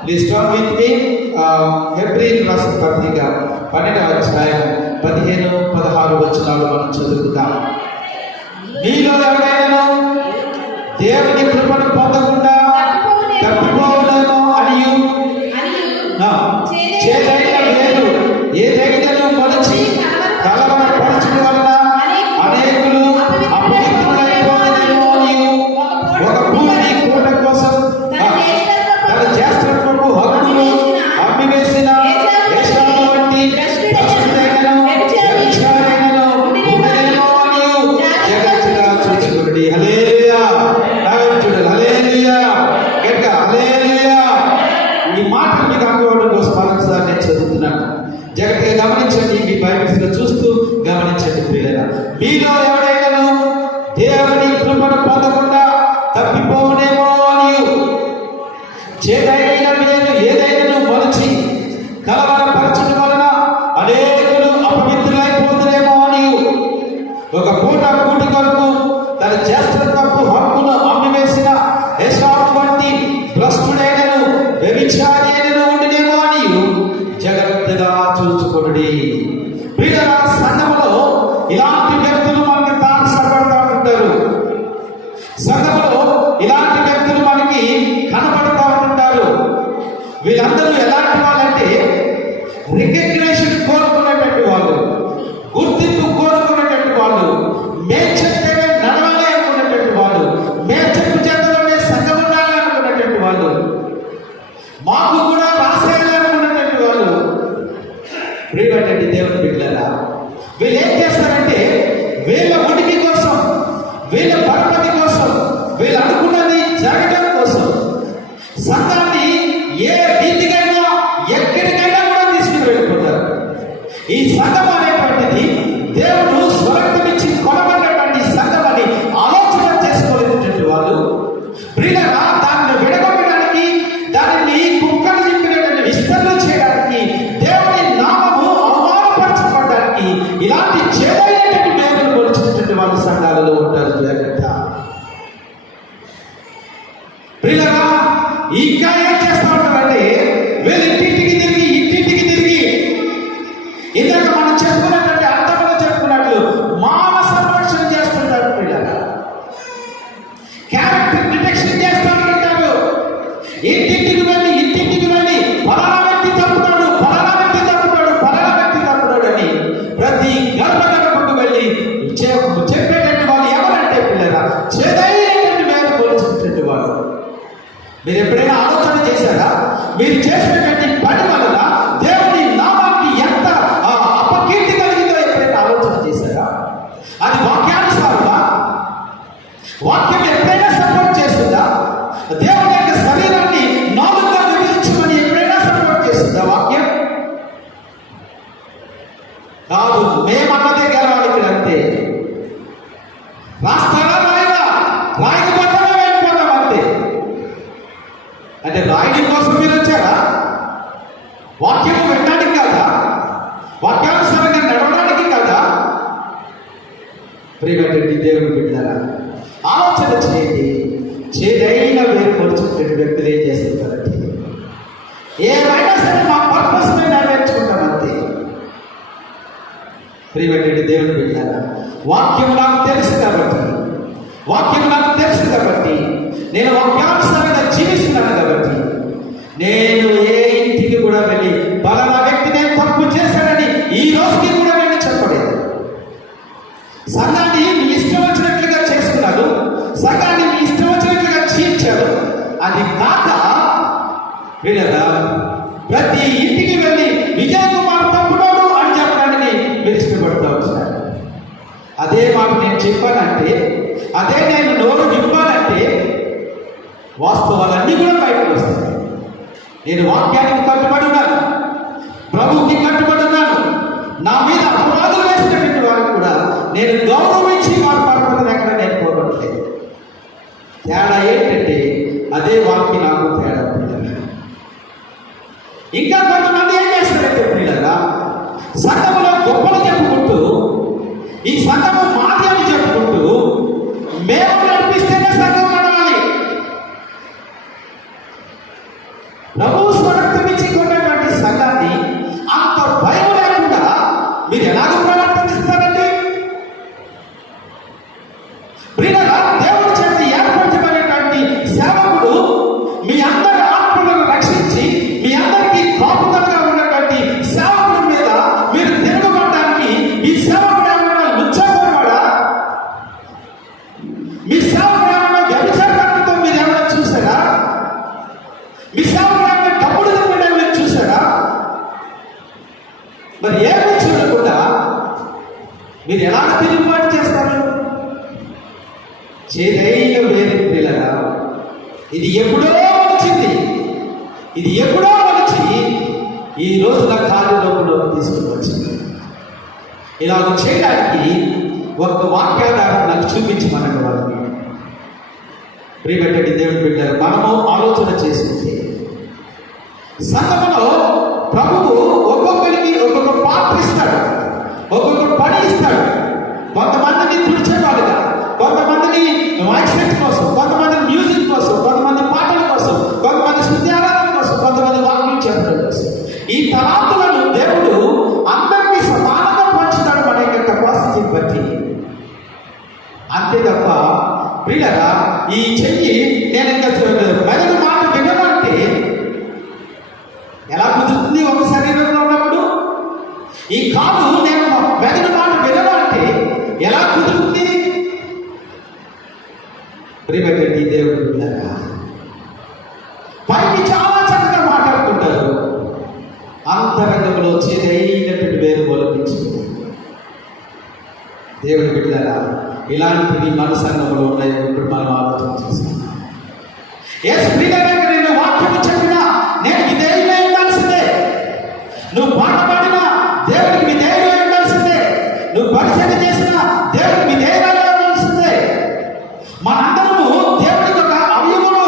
Please stop with me. Hebrew రాసిన పత్రిక 12వ అధ్యాయం 15-16 వచనాలు మనం చదువుకుందాం. మీలో ఎవరైనా దేవుని కృపను పొందకుండా తప్పిపోవడము అనియు ఏదైనా మొలచి కలవరపరచడం వలన అనేకులు అపవిత్రులైపోయినను అనియు ఒక భూమిని కోట కోసం తన జ్యేష్ఠత్వపు హక్కును అమ్మివేసిన దేశాలను బట్టి ప్రస్తుతైనను వ్యభిచారైనను ఉండేమో అనియు జగత్తుగా చూచుకున్నాను. విషయాన్ని మీ బైబిల్స్ లో చూస్తూ గమనించండి ప్రియులారా. మీలో ఎవడైనాను దేవుని కృపను పొందకుండా తప్పిపోవునేమో అని చేదైన మీరు ఏదైనా మొలిచి కలవరపరచడం వలన అనేకులు అపవిత్రులైపోతురేమో అని ఒక పూట కూటి కొరకు తన జ్యేష్ఠత్వపు హక్కును అమ్మివేసిన ఏశావు వంటి భ్రష్టుడైనను వ్యభిచారి అయినను ఉండినేమో అని జాగ్రత్తగా చూచుకొనుడి. ప్రియులారా, సంఘములో ఇలాంటి వ్యక్తులు మనకి తారసపడుతూ ఉంటారు. సంఘములో ఇలాంటి వ్యక్తులు మనకి కనబడుతూ ఉంటారు. వీళ్ళందరూ ఎలాంటి వాళ్ళంటే రికగ్నేషన్ కోరుకునేటువంటి వాళ్ళు, గుర్తింపు కోరుకునేటువంటి వాళ్ళు, మేము చెప్తేనే నడవాలి అనుకునేటువంటి వాళ్ళు, మేము చెప్పు చేతలోనే సంఘం ఉండాలి అనుకునేటువంటి వాళ్ళు, మాకు కూడా రాసేయాలి అనుకునేటువంటి వాళ్ళు. ప్రియమైనటువంటి దేవుని బిడ్డలారా, వీళ్ళు ఏం చేస్తారంటే వీళ్ళ ఉనికి కోసం, వీళ్ళ పరపతి కోసం, వీళ్ళు అనుకున్నది జరగడం కోసం సంఘాన్ని ఏ రీతికైనా ఎక్కడికైనా కూడా తీసుకుని వెళ్ళిపోతారు. ఈ సంఘం అనేటువంటిది దేవుడు స్వరక్తమిచ్చి కొనబడినటువంటి సంఘం అని ఆలోచన చేసుకోలేనటువంటి వాళ్ళు ప్రియులారా, దాన్ని విడగొట్టడానికి, దానిని కుక్కలు చెప్పినటువంటి విస్తరణ చేయడానికి, దేవుని నామము అవమానపరచబడడానికి ఇలాంటి చేదైనటువంటి మేలును పొలిచినటువంటి వాళ్ళు సంఘాలలో ఉంటారు. జాగ్రత్త ప్రియులారా, ఇంకా ఏం చేస్తూ ఉంటారంటే వీళ్ళు ఇంటింటికి తిరిగి ఇందాక మనం చెప్పుకున్నటువంటి అర్థంలో చెప్పుకున్నట్లు మానస సంరక్షణ చేస్తుంటారు. ప్రియులారా, క్యారెక్టర్ డిటెక్షన్ చేస్తూ ఉంటారు. ఇంటింటికి వెళ్ళి ఫలానా వ్యక్తి తప్పుతాడు, ఫలానా వ్యక్తి తప్పుతాడు, ఫలానా వ్యక్తి తప్పుతాడు అని ప్రతి గర్భకు వెళ్ళి చెప్పేటటువంటి వాళ్ళు ఎవరంటే పిల్లరా చేదైనటువంటి మేలు పోల్చినటువంటి వాళ్ళు. మీరు ఎప్పుడైనా ఆలోచన చేశారా? మీరు చేసినటువంటి పని వలన దేవుని నామానికి ఎంత అపకీర్తి కలిగిందో ఎప్పుడైనా ఆలోచన చేశారా? అది వాక్యానుసారమా? వాక్యం ఎప్పుడైనా సపోర్ట్ చేస్తుందా? దేవుని యొక్క శరీరాన్ని నాలుగుగా విభజించమని ఎప్పుడైనా సపోర్ట్ చేస్తుందా వాక్యం? కాదు. మేమన్నదే గెలవాలి ఇక్కడ అంతే. రాస్తారా రాయగా రాయకపోతారా వెళ్ళిపోతాం అంతే. అంటే రాయడం కోసం మీరు వచ్చారా? వాక్యము వినడానికి కాదా? వాక్యానుసారంగా నడవడానికి కాదా? ప్రియమైనటువంటి దేవుని బిడ్డలారా, ఆలోచన చేయండి. చేదైన వేరు పొడుచుకునే వ్యక్తులు ఏం చేస్తుంటారంటే ఏమైనా సరే మా పర్పస్ మీద నెరవేర్చుకుంటాం అంతే. ప్రియమైనటువంటి దేవుని బిడ్డలారా, వాక్యం నాకు తెలుసు కాబట్టి నేను వాక్యానుసారంగా జీవిస్తున్నాను కాబట్టి నేను ఏ ఇంటికి కూడా వెళ్ళి పలానా వ్యక్తి నేను తప్పు చేశానని ఈ రోజుకి కూడా నేను చెప్పలేదు. సంఘాన్ని మీ ఇష్టం వచ్చినట్లుగా చేసుకున్నాడు, సంఘాన్ని మీ ఇష్టం వచ్చినట్లుగా చీల్చాడు. అది కాక వీళ్ళదా ప్రతి ఇంటికి వెళ్ళి విజయ్ కుమార్ తప్పుడాడు అని చెప్పడానికి మీరు ఇష్టపడుతూ వచ్చినారు. అదే మాట నేను చెప్పానంటే, అదే నేను నోరు విప్పానంటే వాస్తవాలన్నీ కూడా బయటకు వస్తాయి. నేను వాక్యానికి కట్టుబడి ఉన్నాను, ప్రభువుకి కట్టుబడి ఉన్నాను. నా మీద అపవాదులు వేసినటువంటి వారు కూడా నేను గౌరవించి వారి పరపతిని ఎక్కడ నేను పోగొట్టలేదు. తేడా ఏంటంటే అదే వాక్యం నాకు తేడా. ఇంకా కొంతమంది ఏం చేస్తారంటే పిల్లలా, సంఘములో గొప్పలు చెప్పుకుంటూ, ఈ సంఘము మాది అని చెప్పుకుంటూ, మేము నడిపిస్తేనే సంఘం నడవాలి, ప్రభు స్వరక్తమిచ్చి కొన్నటువంటి సంఘాన్ని అంత భయం లేకుండా మీరు ఎలాగ ప్రవర్తిస్తారండి? ప్రియులారా, దేవుడి చేత ఏర్పరచబడినటువంటి సేవకుడు మీ అందరి ఆత్మలను రక్షించి మీ అందరికీ కాపుదలగా ఉన్నటువంటి సేవకుడి మీద మీరు తిరగబడడానికి మీ సేవకుడు ఏమైనా లుచ్చగొరవాడా? మీ సేవకుడు ఏమైనా వ్యభిచారంతో మీరు ఏమైనా చూసారా? మీ సేవకుడు ఏమైనా డబ్బులు తిప్పడం మీరు చూసారా? మరి ఏమీ చూడకుండా మీరు ఎలా తిరుగుబాటు చేస్తారు? చేదైన వేరే పిల్లగా ఇది ఎప్పుడో వచ్చి ఈ రోజున కార్యలోకి తీసుకుని వచ్చింది. ఇలాగ చేయడానికి ఒక వాక్యాధారం నాకు చూపించమనండి వాళ్ళకి. ప్రియమైనటువంటి దేవుని బిడ్డలారా, మనము ఆలోచన చేసుకుంటే సంఘములో ప్రభువు ఒక్కొక్కరికి ఒక్కొక్క పాత్ర ఇస్తాడు, ఒక్కొక్క పని ఇస్తాడు. కొంతమందిని తుడిచేవాడుగా, కొంతమందిని వాయిస్ సెట్ కోసం, కొంతమంది మ్యూజిక్ కోసం, కొంతమంది పాటల కోసం, కొంతమంది స్తుతి ఆరాధన కోసం, కొంతమంది వాక్యం చెప్పడం కోసం. ఈ తలాంతులను దేవుడు అందరికీ సమానంగా పంచుతాడు మన యొక్క కెపాసిటీని బట్టి. అంతే తప్ప ప్రియులారా, ఈ చెయ్యి నేను ఇంకా మెదడు మాట వినమంటే ఎలా కుదురుతుంది? ఒక శరీరంలో ఉన్నప్పుడు ఈ కాలు నేను మెదడు మాట వినమంటే ఎలా కుదురుతుంది? ప్రియమైనటువంటి దేవుడు బిడ్డలారా, పైకి చాలా చక్కగా మాట్లాడుతుంటారు, అంతరంగంలో చేదైనటువంటి వేరు మొలపించింది. దేవుడి బిడ్డలారా, ఇలాంటివి మన సంఘంలో ఉన్నాయి. ఇప్పుడు మనం ఆలోచన చేస్తాం. నేను వాక్యం చెప్పినా నేను విధేయులై ఉండాల్సిందే. నువ్వు పాట పాడినా దేవుడికి విధేయులై ఉండాల్సిందే. నువ్వు పరిచయం చేసినా దేవుడికి విధేయులై ఉండాల్సిందే. మనందరము దేవుడికి ఒక అవయవము.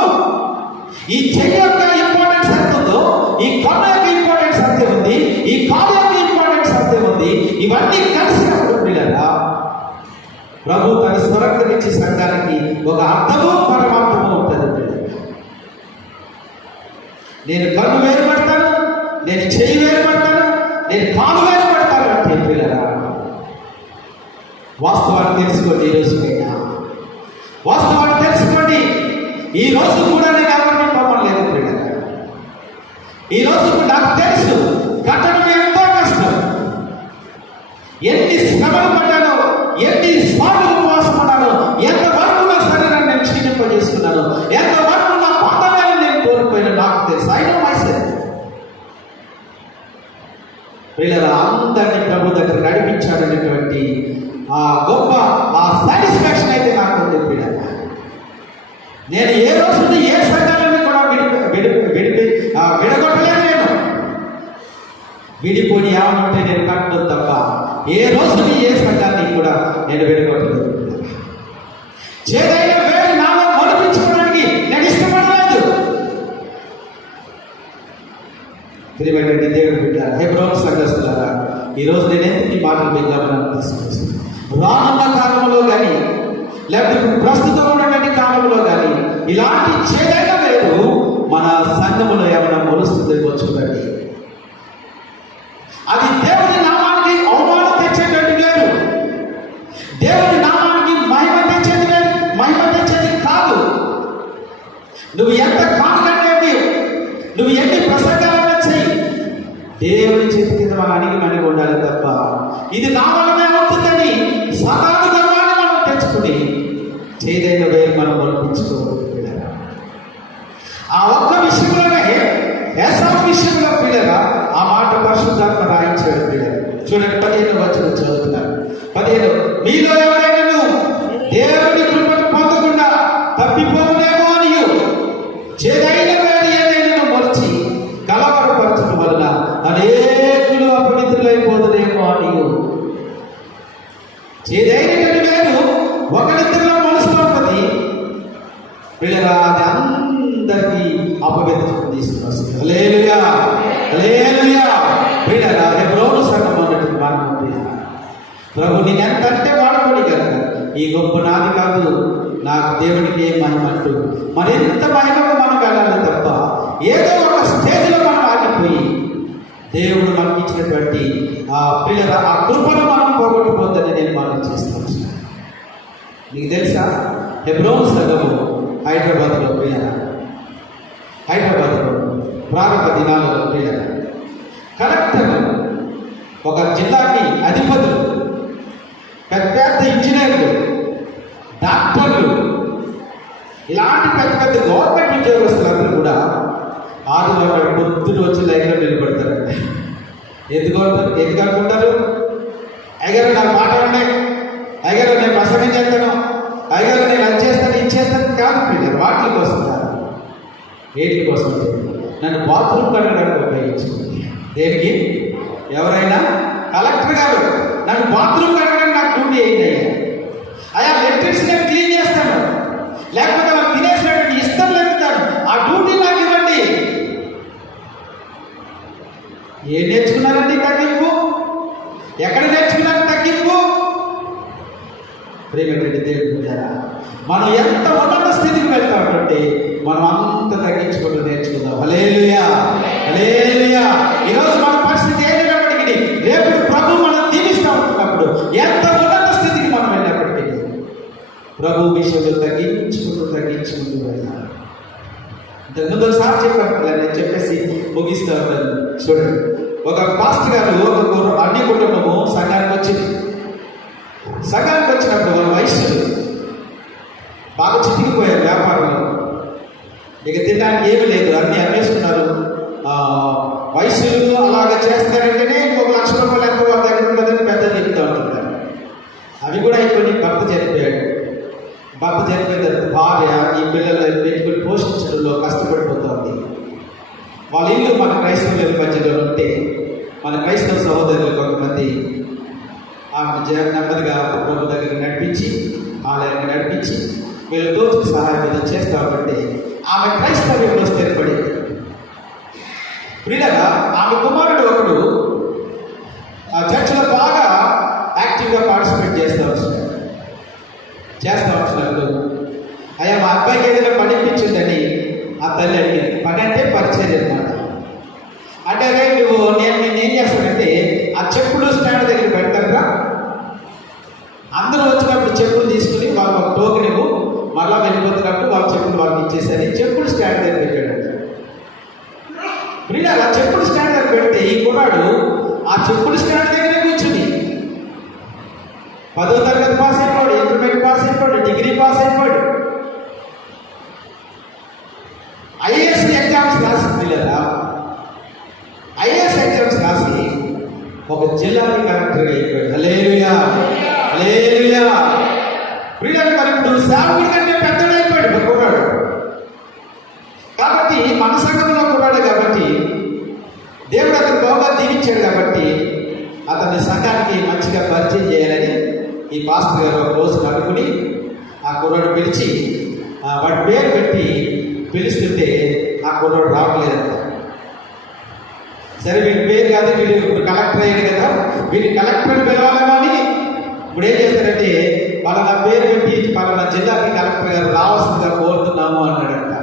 ఈ చెయ్యి యొక్క ఇంపార్టెన్స్ ఎంత ఉందో, ఈ కన్ను యొక్క ఇంపార్టెన్స్ అంతే ఉంది, ఈ కాలు యొక్క ఇంపార్టెన్స్ అంతే ఉంది. ఇవన్నీ కలిసినప్పుడు పిల్లరా ప్రభు తన స్వరంగరించి సంఘానికి ఒక అర్థము పరమార్థము ఉంటుంది. నేను కన్ను వేరుపడతాను, నేను చెయ్యి వేరుపడతాను, నేను కాలు వేరుపడతాను అంటే పిల్లరా, వాస్తవాన్ని తెలుసుకోండి. ఈ రోజుకైనా వాస్తవాన్ని తెలుసుకోండి. ఈ రోజు కూడా నేను ఎవరిని పంపడం లేదు పిల్లరా. ఈ రోజు నాకు తెలుసు కట్టడం ఎంతో కష్టం. ఎన్ని శ్రమలు పడ్డానో, ఎన్ని సార్లు ఉపవాసం పడ్డానో, ఎంతవరకు నా శరీరాన్ని నేను క్షీణింపజేసుకున్నాను, ఎంతవరకు నా బంధాలను నేను కోల్పోయినా నాకు తెలుసు. అయినా మైసెల్ఫ్ పిల్లరా, అందరినీ ప్రభు దగ్గర నడిపించాడనేటువంటి ఆ గొప్ప ఆ సాటిస్ఫాక్షన్ అయితే నాకు ఉంది పిల్లరా. నేను ఏ రోజు ఏ సంఘాలను కూడా విడగొట్టలేదు. నేను విడిపోయి ఏమంటే నేను కట్టడం తప్ప ఏ రోజు ఏ సంఘాన్ని కూడా నేను విడగొట్టలేదు. చేదైన వేడి నాలో మొలిపించుకోవడానికి నేను ఇష్టపడలేదు. ప్రియమైనటువంటి దేవుని బిడ్డలారా, హెబ్రోను సంఘస్థులారా, ఈరోజు నేనెందుకు ఈ మాటలు మీ గమనాన్ని తీసుకొస్తాను. రానున్న కాలంలో కానీ లేకపోతే ప్రస్తుతం ఉన్నటువంటి కాలంలో కానీ ఇలాంటి చేదైన వేరు మన సంఘములో ఏమైనా మొలుస్తుందేమో చూడండి. అది దేవుని నామానికి అవమానం తెచ్చేటట్టు లేదు, దేవుని నామానికి మహిమ తెచ్చేది లేదు, మహిమ తెచ్చేది కాదు. నువ్వు ఎంత కానుకంటే, నువ్వు ఎన్ని ప్రసంగాలను చెయ్యి, దేవుని చేతి కింద మనం అణిగి ఉండాలి తప్ప ఇది నా వల్లనే అవుతుందని సదాను గర్వాన్ని మనం తెచ్చుకుని చేదైన వేరు మనం మొలిపించుకోవాలి. ఆ ఒక్క విషయంలోనే ఏసావు విషయంలో పిల్లరా ఆ మాట పరిశుద్ధాత్మ రాయించాడు పిల్లలు. చూడండి 15వ వచనం చదువుతున్నారు. 15 మీలో ఎవరైనా దేవుని కృపను పొందకుండా తప్పిపోవునేమో అని చేదైన వేరు ఏదైనా మొలిచి కలవరపరచడం వలన అనేకులు అపవిత్రులైపోతుందేమో అని. చేదైనటువంటి వేరు ఒకరిద్దరిలో మొలుస్తూ ఉంటుంది పిల్లరా, అది అందరికీ అపవిత్రత తీసుకుని వస్తుంది. హల్లెలూయా, హల్లెలూయా. ప్రియులారా, హెబ్రోను సంఘం అన్నట్టు మాట్లాడుతుంది. ప్రభు నేను ఎంతంటే వాడుకోని కనుక ఈ గొప్ప నాది కాదు, నాకు దేవునికి ఏం మహిమ అంటూ మరింత మహిమగా మనం వెళ్ళాలి తప్ప ఏదో ఒక స్టేజ్లో మనం ఆగిపోయి దేవుడు మనకి ఇచ్చినటువంటి ఆ పిల్లల ఆ కృపను మనం పోగొట్టుకోవద్దని నేను మనం చేస్తాను. మీకు తెలుసా, హెబ్రోను సంఘము హైదరాబాద్లో పిల్లల, హైదరాబాద్లో ప్రారంభ దినాలలో పిల్లల కలెక్టర్, ఒక జిల్లాకి అధిపతులు, పెద్ద పెద్ద ఇంజనీర్లు, డాక్టర్లు, ఇలాంటి పెద్ద పెద్ద గవర్నమెంట్ ఉద్యోగస్తులందరూ కూడా ఆదివారం పొద్దున వచ్చి లైన్లో నిలబడతారంట. ఎందుకు అనుకుంటారు? అయ్యారు నాకు మాట ఉండే, అయ్యారు నేను ప్రసంగం చేస్తాను, అయ్యారు నేను అది చేస్తాను ఇది చేస్తాను కాదు పిల్లలు. వాటి కోసం కాదు, వేటి కోసం నన్ను బాత్రూమ్ కట్టడానికి ఉపయోగించుకోండి. దేనికి? ఎవరైనా కలెక్టర్ గారు నాకు బాత్రూమ్ కడగడానికి నాకు డ్యూటీ అయింది అయ్యా లెట్రిన్స్ నేను క్లీన్ చేస్తాను, లేకపోతే వాళ్ళు తినేసినట్టు ఇష్టం లేకుతాను, ఆ డ్యూటీ నాకు ఇవ్వండి. ఏం నేర్చుకున్నారండి తగ్గింపు? ఎక్కడ నేర్చుకున్నారు తగ్గింపు? ప్రేమటువంటి దేవుడు ద్వారా మనం ఎంత ఉన్నత స్థితికి వెళ్తామంటే మనం అంత తగ్గించుకుంటూ నేర్చుకుందాం. హల్లెలూయా, హల్లెలూయా. ఈరోజు మన పరిస్థితి ఏదైనప్పటికీ రేపు ప్రభు మనం దీవిస్తూ ఉంటున్నప్పుడు ఎంత ఉన్నత స్థితికి మనం వెళ్ళినప్పటికీ ప్రభు విషయంలో తగ్గించుకుంటూ వెళ్ళాలి. ఇంతకుముందు ఒకసారి చెప్పాను, నేను చెప్పేసి ముగిస్తూ ఉంటాను. చూడండి, ఒక పాస్టర్ గారు ఒక అన్ని కుటుంబము సంఘానికి వచ్చింది. సంఘానికి వచ్చినప్పుడు వాళ్ళ వయస్సులు బాగా చితికిపోయారు వ్యాపారంలో. ఇక తినడానికి ఏమీ లేదు, అన్నీ అమ్మేసుకున్నారు. వయస్సులు అలాగ చేస్తారంటేనే ఇంకొక ₹1,00,000 ఎంతో వాళ్ళ దగ్గర ఉంటుందని పెద్ద చెప్తూ ఉంటున్నారు. అవి కూడా అయిపోయి భర్త చనిపోయాడు. భర్త చనిపోయిన తర్వాత భార్య ఈ పిల్లలు పెట్టుకుని పోషించడంలో కష్టపడిపోతుంది. వాళ్ళ ఇల్లు మన క్రైస్తవుల మధ్యలో ఉంటే మన క్రైస్తవ సహోదరులు కొంతమంది ఆమె నెమ్మదిగా ప్రభు దగ్గర నడిపించి ఆలయాన్ని నడిపించి వీళ్ళతో సహాయం చేస్తా ఉంటే ఆమె క్రైస్తవ్యంలో స్థిరపడింది. ప్రియులారా, ఆమె కుమారుడు ఒకడు ఆ చర్చిలో బాగా యాక్టివ్గా పార్టిసిపేట్ చేస్తూ వచ్చినప్పుడు అయ్యా మా అబ్బాయికి ఏదైనా పని ఇప్పించిందని ఆ తల్లి అడిగింది. పని అంటే పరిచయం అనమాట. అంటే అదే నేను ఏం చేస్తానంటే ఆ చెప్పులు స్టాండ్ దగ్గర పెడతారా, అందరూ వచ్చినప్పుడు చెప్పులు తీసుకుని వాళ్ళ టోకెన్ ఇవ్వు, మళ్ళా వెళ్ళిపోతున్నప్పుడు వాళ్ళ చెప్పులు వాళ్ళకి ఇచ్చేసరి చెప్పులు స్టాండ్ దగ్గర పెట్టాడు. ప్రియులారా, చెప్పులు స్టాండ్ దగ్గర పెడితే ఈ కుర్రాడు ఆ చెప్పులు స్టాండ్ దగ్గరే కూర్చుని 10వ తరగతి పాస్ అయిపోయాడు, ఇంటర్మీడియట్ పాస్ అయిపోయాడు, డిగ్రీ పాస్ అయిపోయాడు, ఐఏఎస్ ఎగ్జామ్స్ రాసి పిల్లరా ఐఏఎస్ ఎగ్జామ్స్ రాసి ఒక జిల్లాకి కలెక్టర్గా అయిపోయాడు. హల్లెలూయా, హల్లెలూయా. ప్రియులారా, మరి ఇప్పుడు సేవకుడి కంటే పెద్దడు అయిపోయాడు కుర్రాడు. కాబట్టి మన సంఘంలో కుర్రాడు కాబట్టి దేవుడు అతను బాగా దీవించాడు కాబట్టి అతని సంఘానికి మంచిగా పరిచయం చేయాలని ఈ పాస్టర్ గారు ఒక రోజు అనుకుని ఆ కుర్రాడు పిలిచి వాడి పేరు పెట్టి పిలుస్తుంటే ఆ కుర్రాడు రావట్లేదంట. సరే వీడి పేరు కాదు, వీడు ఇప్పుడు కలెక్టర్ అయ్యాడు కదా, వీడిని కలెక్టర్ని పిలవాలి. కానీ ఇప్పుడు ఏం చేస్తారంటే పలానా పేరు పెట్టి పలానా జిల్లాకి కలెక్టర్ గారు రావాల్సిందిగా కోరుతున్నాము అన్నాడంట.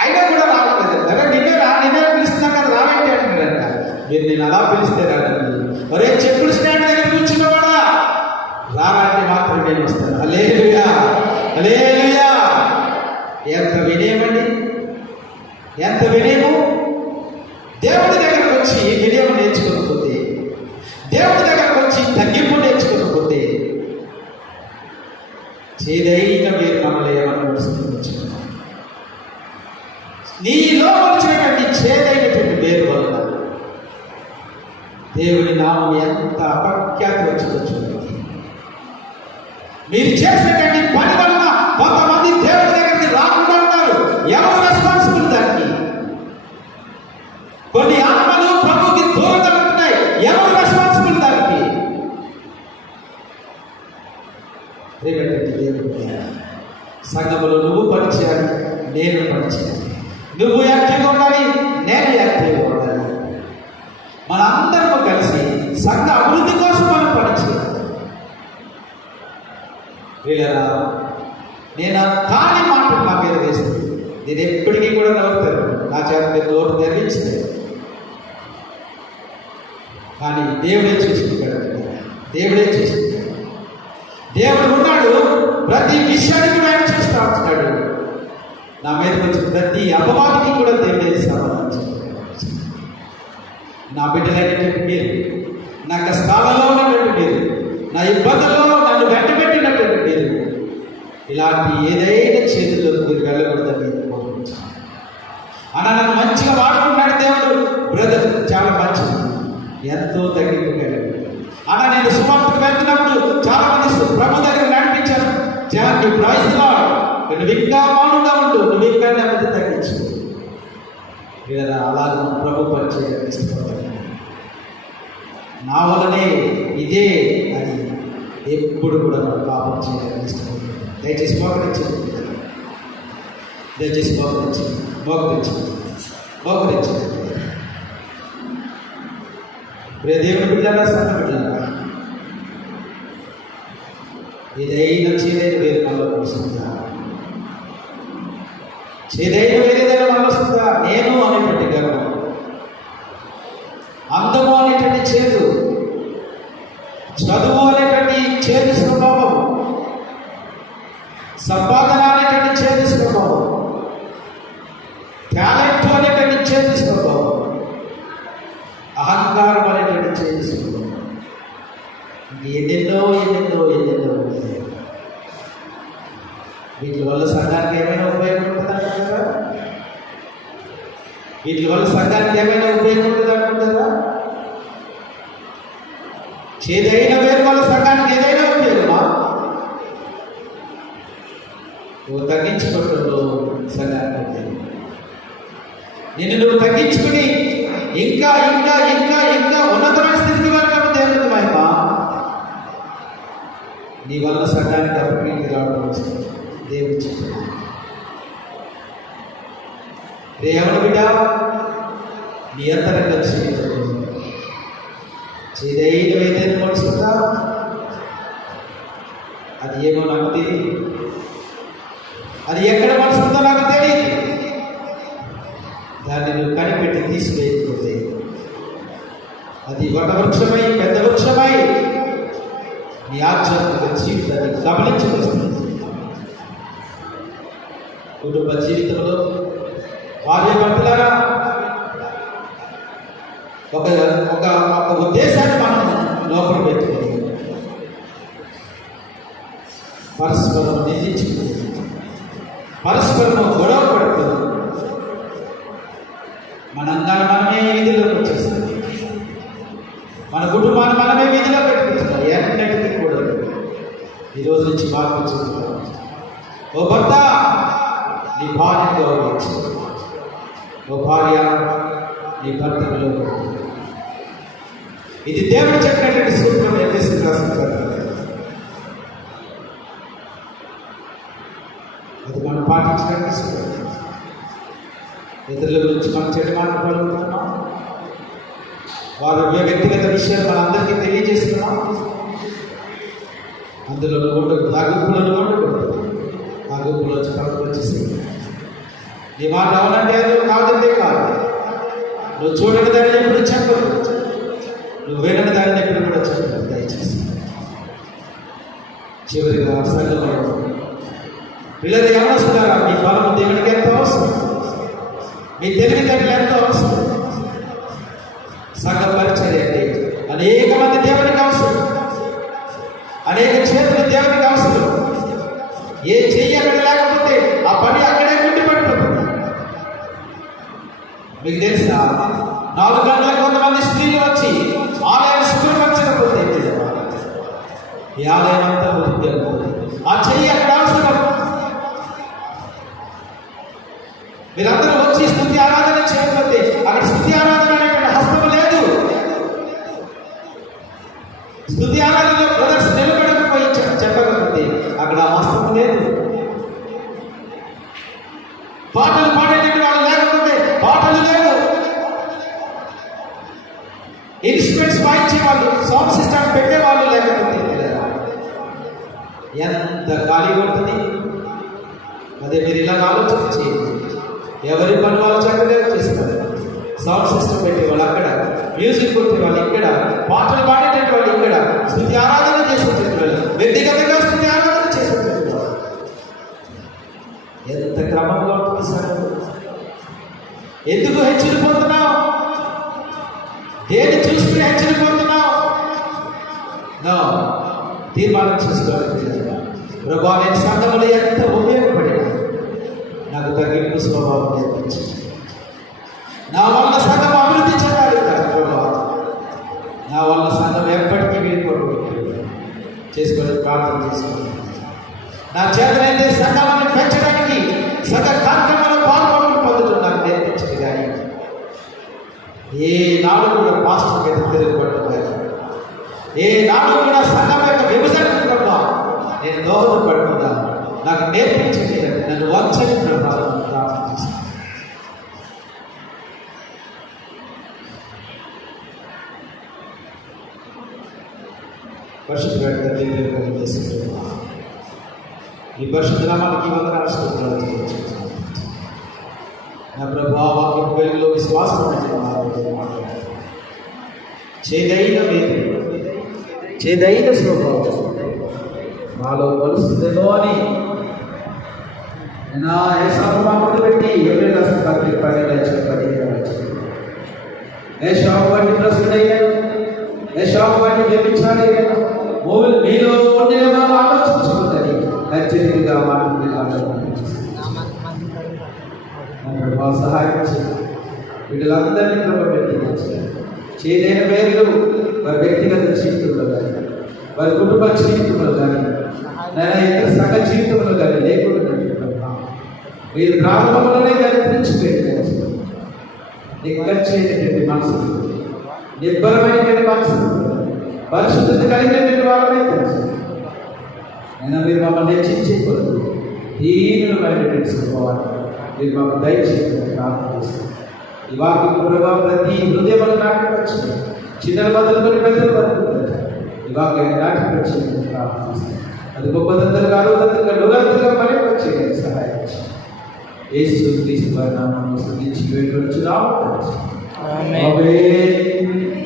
అయినా కూడా రావట్లేదు. అరే నిన్నే పిలుస్తున్నా కదా రావేంటి అంటున్నాడంట. మీరు నేను అలా పిలిస్తే రాదండి. ఒరే చెప్పులు స్టాండ్ దగ్గర కూర్చున్నవాడా రారా అంటే మాత్రం నేను వస్తాను. హల్లెలూయా, హల్లెలూయా. ఎంత వినయమండి, ఎంత వినయము. దేవుడి దగ్గరకు వచ్చి వినయం నేర్చుకోకపోతే, దేవుడి దగ్గరకు వచ్చి తగ్గింపు నేర్చుకోకపోతే చేదైన మీరు మమ్మల్ని ఏమన్నా నడుస్తున్నాం. నీలో వచ్చినటువంటి చేదైనటువంటి వేరు వల్ల దేవుని నామం ఎంత అపఖ్యాతి వచ్చిందో చూడండి. మీరు చేసినటువంటి పని వలన కొంతమంది దేవుడి దగ్గరికి రాకుండా ఉంటారు. ఎవరు రెస్పాన్సిబుల్ దానికి? కొన్ని ఆత్మలు ప్రభుకి దూరంగా ఉంటున్నాయి. ఎవరు రెస్పాన్సిబుల్ దానికి? సంఘములో నువ్వు పనిచేయాలి, నేను పనిచేయాలి. నువ్వు యాక్టివ్గా ఉండాలి, నేను యాక్టివ్గా ఉండాలి. మన అందరము కలిసి సంఘ అభివృద్ధి కోసం మనం పనిచేయాలి. వీళ్ళరా, నేను కాని మాటలు నా మీద వేస్తుంది. నేను ఎప్పటికీ కూడా నవ్వుతాను, నా చేత మీరు నోటు తెరిపించలేదు. కానీ దేవుడే చూసుకుంటాడు, దేవుడే చూసుకుంటాడు. దేవుడు ఉన్నాడు, ప్రతి విషయాన్ని కూడా ఆయన చూస్తూ ఉంటున్నాడు. నా మీద వచ్చిన ప్రతి అపవాదికి కూడా దేవుడే సమాధానం చెప్తాడు. నా బిడ్డలైనటువంటి మీరు, నా కష్టాలలో ఉన్నటువంటి మీరు, నా ఇబ్బందుల్లో నన్ను వెంటబెట్టినటువంటి మీరు, ఇలాంటి ఏదైనా చేతుల్లో మీరు వెళ్ళకూడదని కోరుకుంటున్నాను. అలా నన్ను మంచిగా వాడుకుంటున్నాడు దేవుడు. బ్రదర్ చాలా మంచిది, ఎంతో తగ్గింపుగా అలా నేను సువార్తకు వెళ్తున్నప్పుడు చాలా మంది ప్రభు దగ్గర నడిపించాను. నువ్వు ప్రయత్నాడు, నువ్వు ఇంకా మౌనంగా ఉండు, నువ్వు ఇంకా నెమ్మది తగ్గించు. లేదా అలాగే ప్రభు పరిచయం ఇష్టపడతాను. నా వల్లనే ఇదే అని ఎప్పుడు కూడా పాపం చేయాలని ఇష్టపడుతుంది. దయచేసి మోకరించండి, దయచేసి మోకరించండి. ప్రియ దేవుని బిడ్డలారా, సన్న బిడ్డలారా, ఏదైనా చేదైన వేరే మనలో వస్తుందా? చేదైన వేరేదైనా మనలో వస్తుందా? నేను అనేటువంటి గర్వం, అందము అనేటువంటి చేదు, చదువు అనేటువంటి చేదు స్వభావం, సంపాదన అనేటువంటి చేదు స్వభావం, టాలెంట్ అనేటువంటి చేదు స్వభావం, అహంకారం అనేటువంటి చేదు స్వభావం, ఎన్నెన్నో ఉన్నాయి. వీటి వల్ల సంఘానికి ఏమైనా ఉపయోగం ఉంటుందంటారా? చేదైన వేరు వల్ల సంఘానికి ఏదైనా ఉపయోగమా? నువ్వు తగ్గించుకోవడంలో సంఘానికి ఉపయోగం. నిన్ను నువ్వు తగ్గించుకుని ఇంకా ఉన్నతమైన స్థితికి వెళ్ళడం దేవునికి మహిమ. నీ వల్ల సంఘానికి అభివృద్ధి రావడం వస్తుంది. దేవుడు చెప్తున్నాడు, రేవణ బిడ్డ, నీ అంతరంగ జీవితంలో చేదైన ఏదైనా నడుస్తుందా? అది ఏమో నాకు తెలియదు, అది ఎక్కడ నడుస్తుందో నాకు తెలియదు. దాన్ని నువ్వు కనిపెట్టి తీసుకెళ్ళిపోతే అది వటవృక్షమై పెద్ద వృక్షమై నీ ఆధ్యాత్మిక జీవితాన్ని గమనించవస్తుంది. కుటుంబ జీవితంలో భార్య భర్తలారా ఒక ఉద్దేశాన్ని మనం లోపల పెట్టుకుని పరస్పరం నిందించుకుని పరస్పరం గొడవ పడుతుంది. మనందరం మనమే వీధిలోకి వచ్చేస్తాం, మన కుటుంబాన్ని మనమే వీధిలో పెట్టుకుంటున్నాం. ఎన్నటికీ కూడా ఈరోజు నుంచి మార్పు చెందుతాం. ఓ భర్త, నీ భార్యను గౌరవించు. ఓ భార్య, నీ భర్తను గౌరవించు. ఇది దేవుడు చెప్పినటువంటి సూత్రం. ఎఫెసీయులకు రాసిన పత్రిక, అది మనం పాటించడానికి సూత్రం. ఇతరుల గురించి మనం చెడు మాటలు పలుకుతున్నాం, వారి వ్యక్తిగత విషయాలు మనందరికీ తెలియజేస్తున్నాం. అందులో ఉండకూడదు, ఆ గుంపులను ఉండకూడదు. ఆ గుంపులో పక్కకు వచ్చేసింది. నీ మాట అవునంటే అది కాదంటే కాదు. నువ్వు చూడని దాన్ని ఎప్పుడు చెప్పదు, నువ్వు వినని దాన్ని ఎప్పుడు కూడా చెప్పదు. దయచేసి చివరిగా సంఘంలో పిల్లలు ఏమొస్తున్నారా? మీ బలము దేవునికి ఎంతో అవసరం, మీ తెలివితేటలు ఎంతో అవసరం. సంఘ పరిచర్య అంటే అనేక మంది దేవునికి అవసరం, అనేక చేతులు దేవునికి అవసరం. ఏ చెయ్యి అక్కడ లేకపోతే ఆ పని అక్కడే గుండి పడిపోతుంది. మీకు తెలుసా, 4 గంటలకు కొంతమంది స్త్రీలు వచ్చి ఆలయం శుభ్రపరచకపోతే ఈ ఆలయం అంతా వృద్ధి అవుతుంది. ఆ చెయ్యి అక్కడ అవసరం. మీరందరూ వచ్చి స్తుతి ఆరాధన చేయకపోతే అక్కడ స్తుతి ఆరాధన అనేటువంటి హస్తము లేదు. స్తుతి ఆరాధనలో బ్రదర్స్ నిలబడకపోయి చెప్పకపోతే అక్కడ హస్తము లేదు. పాటలు పాడేటువంటి వాళ్ళు లేకపోతే పాటలు లేదు. ఇన్స్ట్రుమెంట్స్ వాయించే వాళ్ళు, సౌండ్ సిస్టమ్ పెట్టే వాళ్ళు లేకపోతే ఎంత ఖాళీగా ఉంటుంది. అదే మీరు ఇలా ఆలోచన చేయండి. ఎవరి పని వాళ్ళు చక్కగా చేస్తారు. సౌండ్ సిస్టమ్ పెట్టేవాళ్ళు అక్కడ, మ్యూజిక్ కొట్టేవాళ్ళు ఇక్కడ, పాటలు పాడేటువంటి వాళ్ళు ఇక్కడ, స్తుతి ఆరాధన చేసేటువంటి వాళ్ళు, వ్యక్తిగతంగా స్తుతి ఆరాధన చేసేటువంటి వాళ్ళు. ఎంత క్రమంగా ఉంటుంది సార్? ఎందుకు హెచ్చరిపోతున్నావు? దేని చూసుకుని హెచ్చరిపోతున్నావు? తీర్మానం చేసుకోవాలి. ప్రభా, నేను సంఘములు ఎంత ఉపయోగపడినా నాకు తగ్గింపు స్వభావం నేర్పించి నా వల్ల సంఘం అభివృద్ధి చెందాలి కదా ప్రభా. నా వల్ల సంఘం ఎప్పటికీ విడిపోకూడదు. చేసుకొని ప్రార్థన చేసుకోవాలి. నా చేతనైతే సంఘాలను పెంచడానికి, సంఘ కార్యక్రమంలో పాల్గొనడం పొందడం నాకు నేర్పించింది. కానీ ఏ నాడు కూడా పాస్టర్ మీద తిరుగుబడ్డం లేదు. ఏ నాడు కూడా సంఘం యొక్క విభజన ప్రభా నేను దోహదపడకుండా నాకు నేర్పించండి, నన్ను వంచని ప్రభావం ప్రార్థిస్తాను. పరిశుద్ధ తండ్రి ఈ పరిశుద్ధ నామానికి వందనాలు స్తోత్రాలు చెల్లించుకుంటున్నాను. నా ప్రభా వాక్యం వెలుగులో విశ్వాసం మాట్లాడారు. చేదైన స్వభావం మాలో కలుస్తుందేమో అని నేను ఏసాకు పెట్టి ఎవరి రాసిన పత్రిక 12 ఏషావు వాటిని ప్రస్తుతయ్యాను, ఏషావు వాటిని వ్యభిచారయ్యాను. మీలో ఉండే మనం ఆలోచించుకుంటుంది హెచ్చరికగా సహాయం చేయాలి. వీళ్ళందరినీ ప్రభావితం చేదైన పేర్లు వారి వ్యక్తిగత జీవితంలో కానీ, వారి కుటుంబ జీవితంలో కానీ, నేను ఇతర సంఘ జీవితంలో కానీ లేకుండా మీరు ప్రారంభంలోనే కనిపించిపోయింది. నిక్కచ్చేటటువంటి మనసు, నిర్భరమైనటువంటి మనసు, పరిశుద్ధత కలిగినటువంటి వాళ్ళమే తెలుసు. అయినా మీరు మమ్మల్ని హెచ్చించేయకూడదు. దీనులమైనటువంటి స్వభావాన్ని మీరు మాకు దయచేసి ప్రార్థిస్తాం. ఈ వాక్యం ప్రభావం ప్రతి హృదయంలో నాటిపచ్చింది. చిన్నల బదులుకొని పెద్దల బతుకుతుంది. ఈ వాక్యాన్ని నాటిపచ్చింది ప్రార్థిస్తాం. అది గొప్పదంతలుగా అరుదంతలుగా డోలంతలుగా పనిపచ్చేది సహాయం యేసు క్రీస్తు వారి నామములో స్తుతించి వేడుకొనుచున్నాము. ఆమేన్.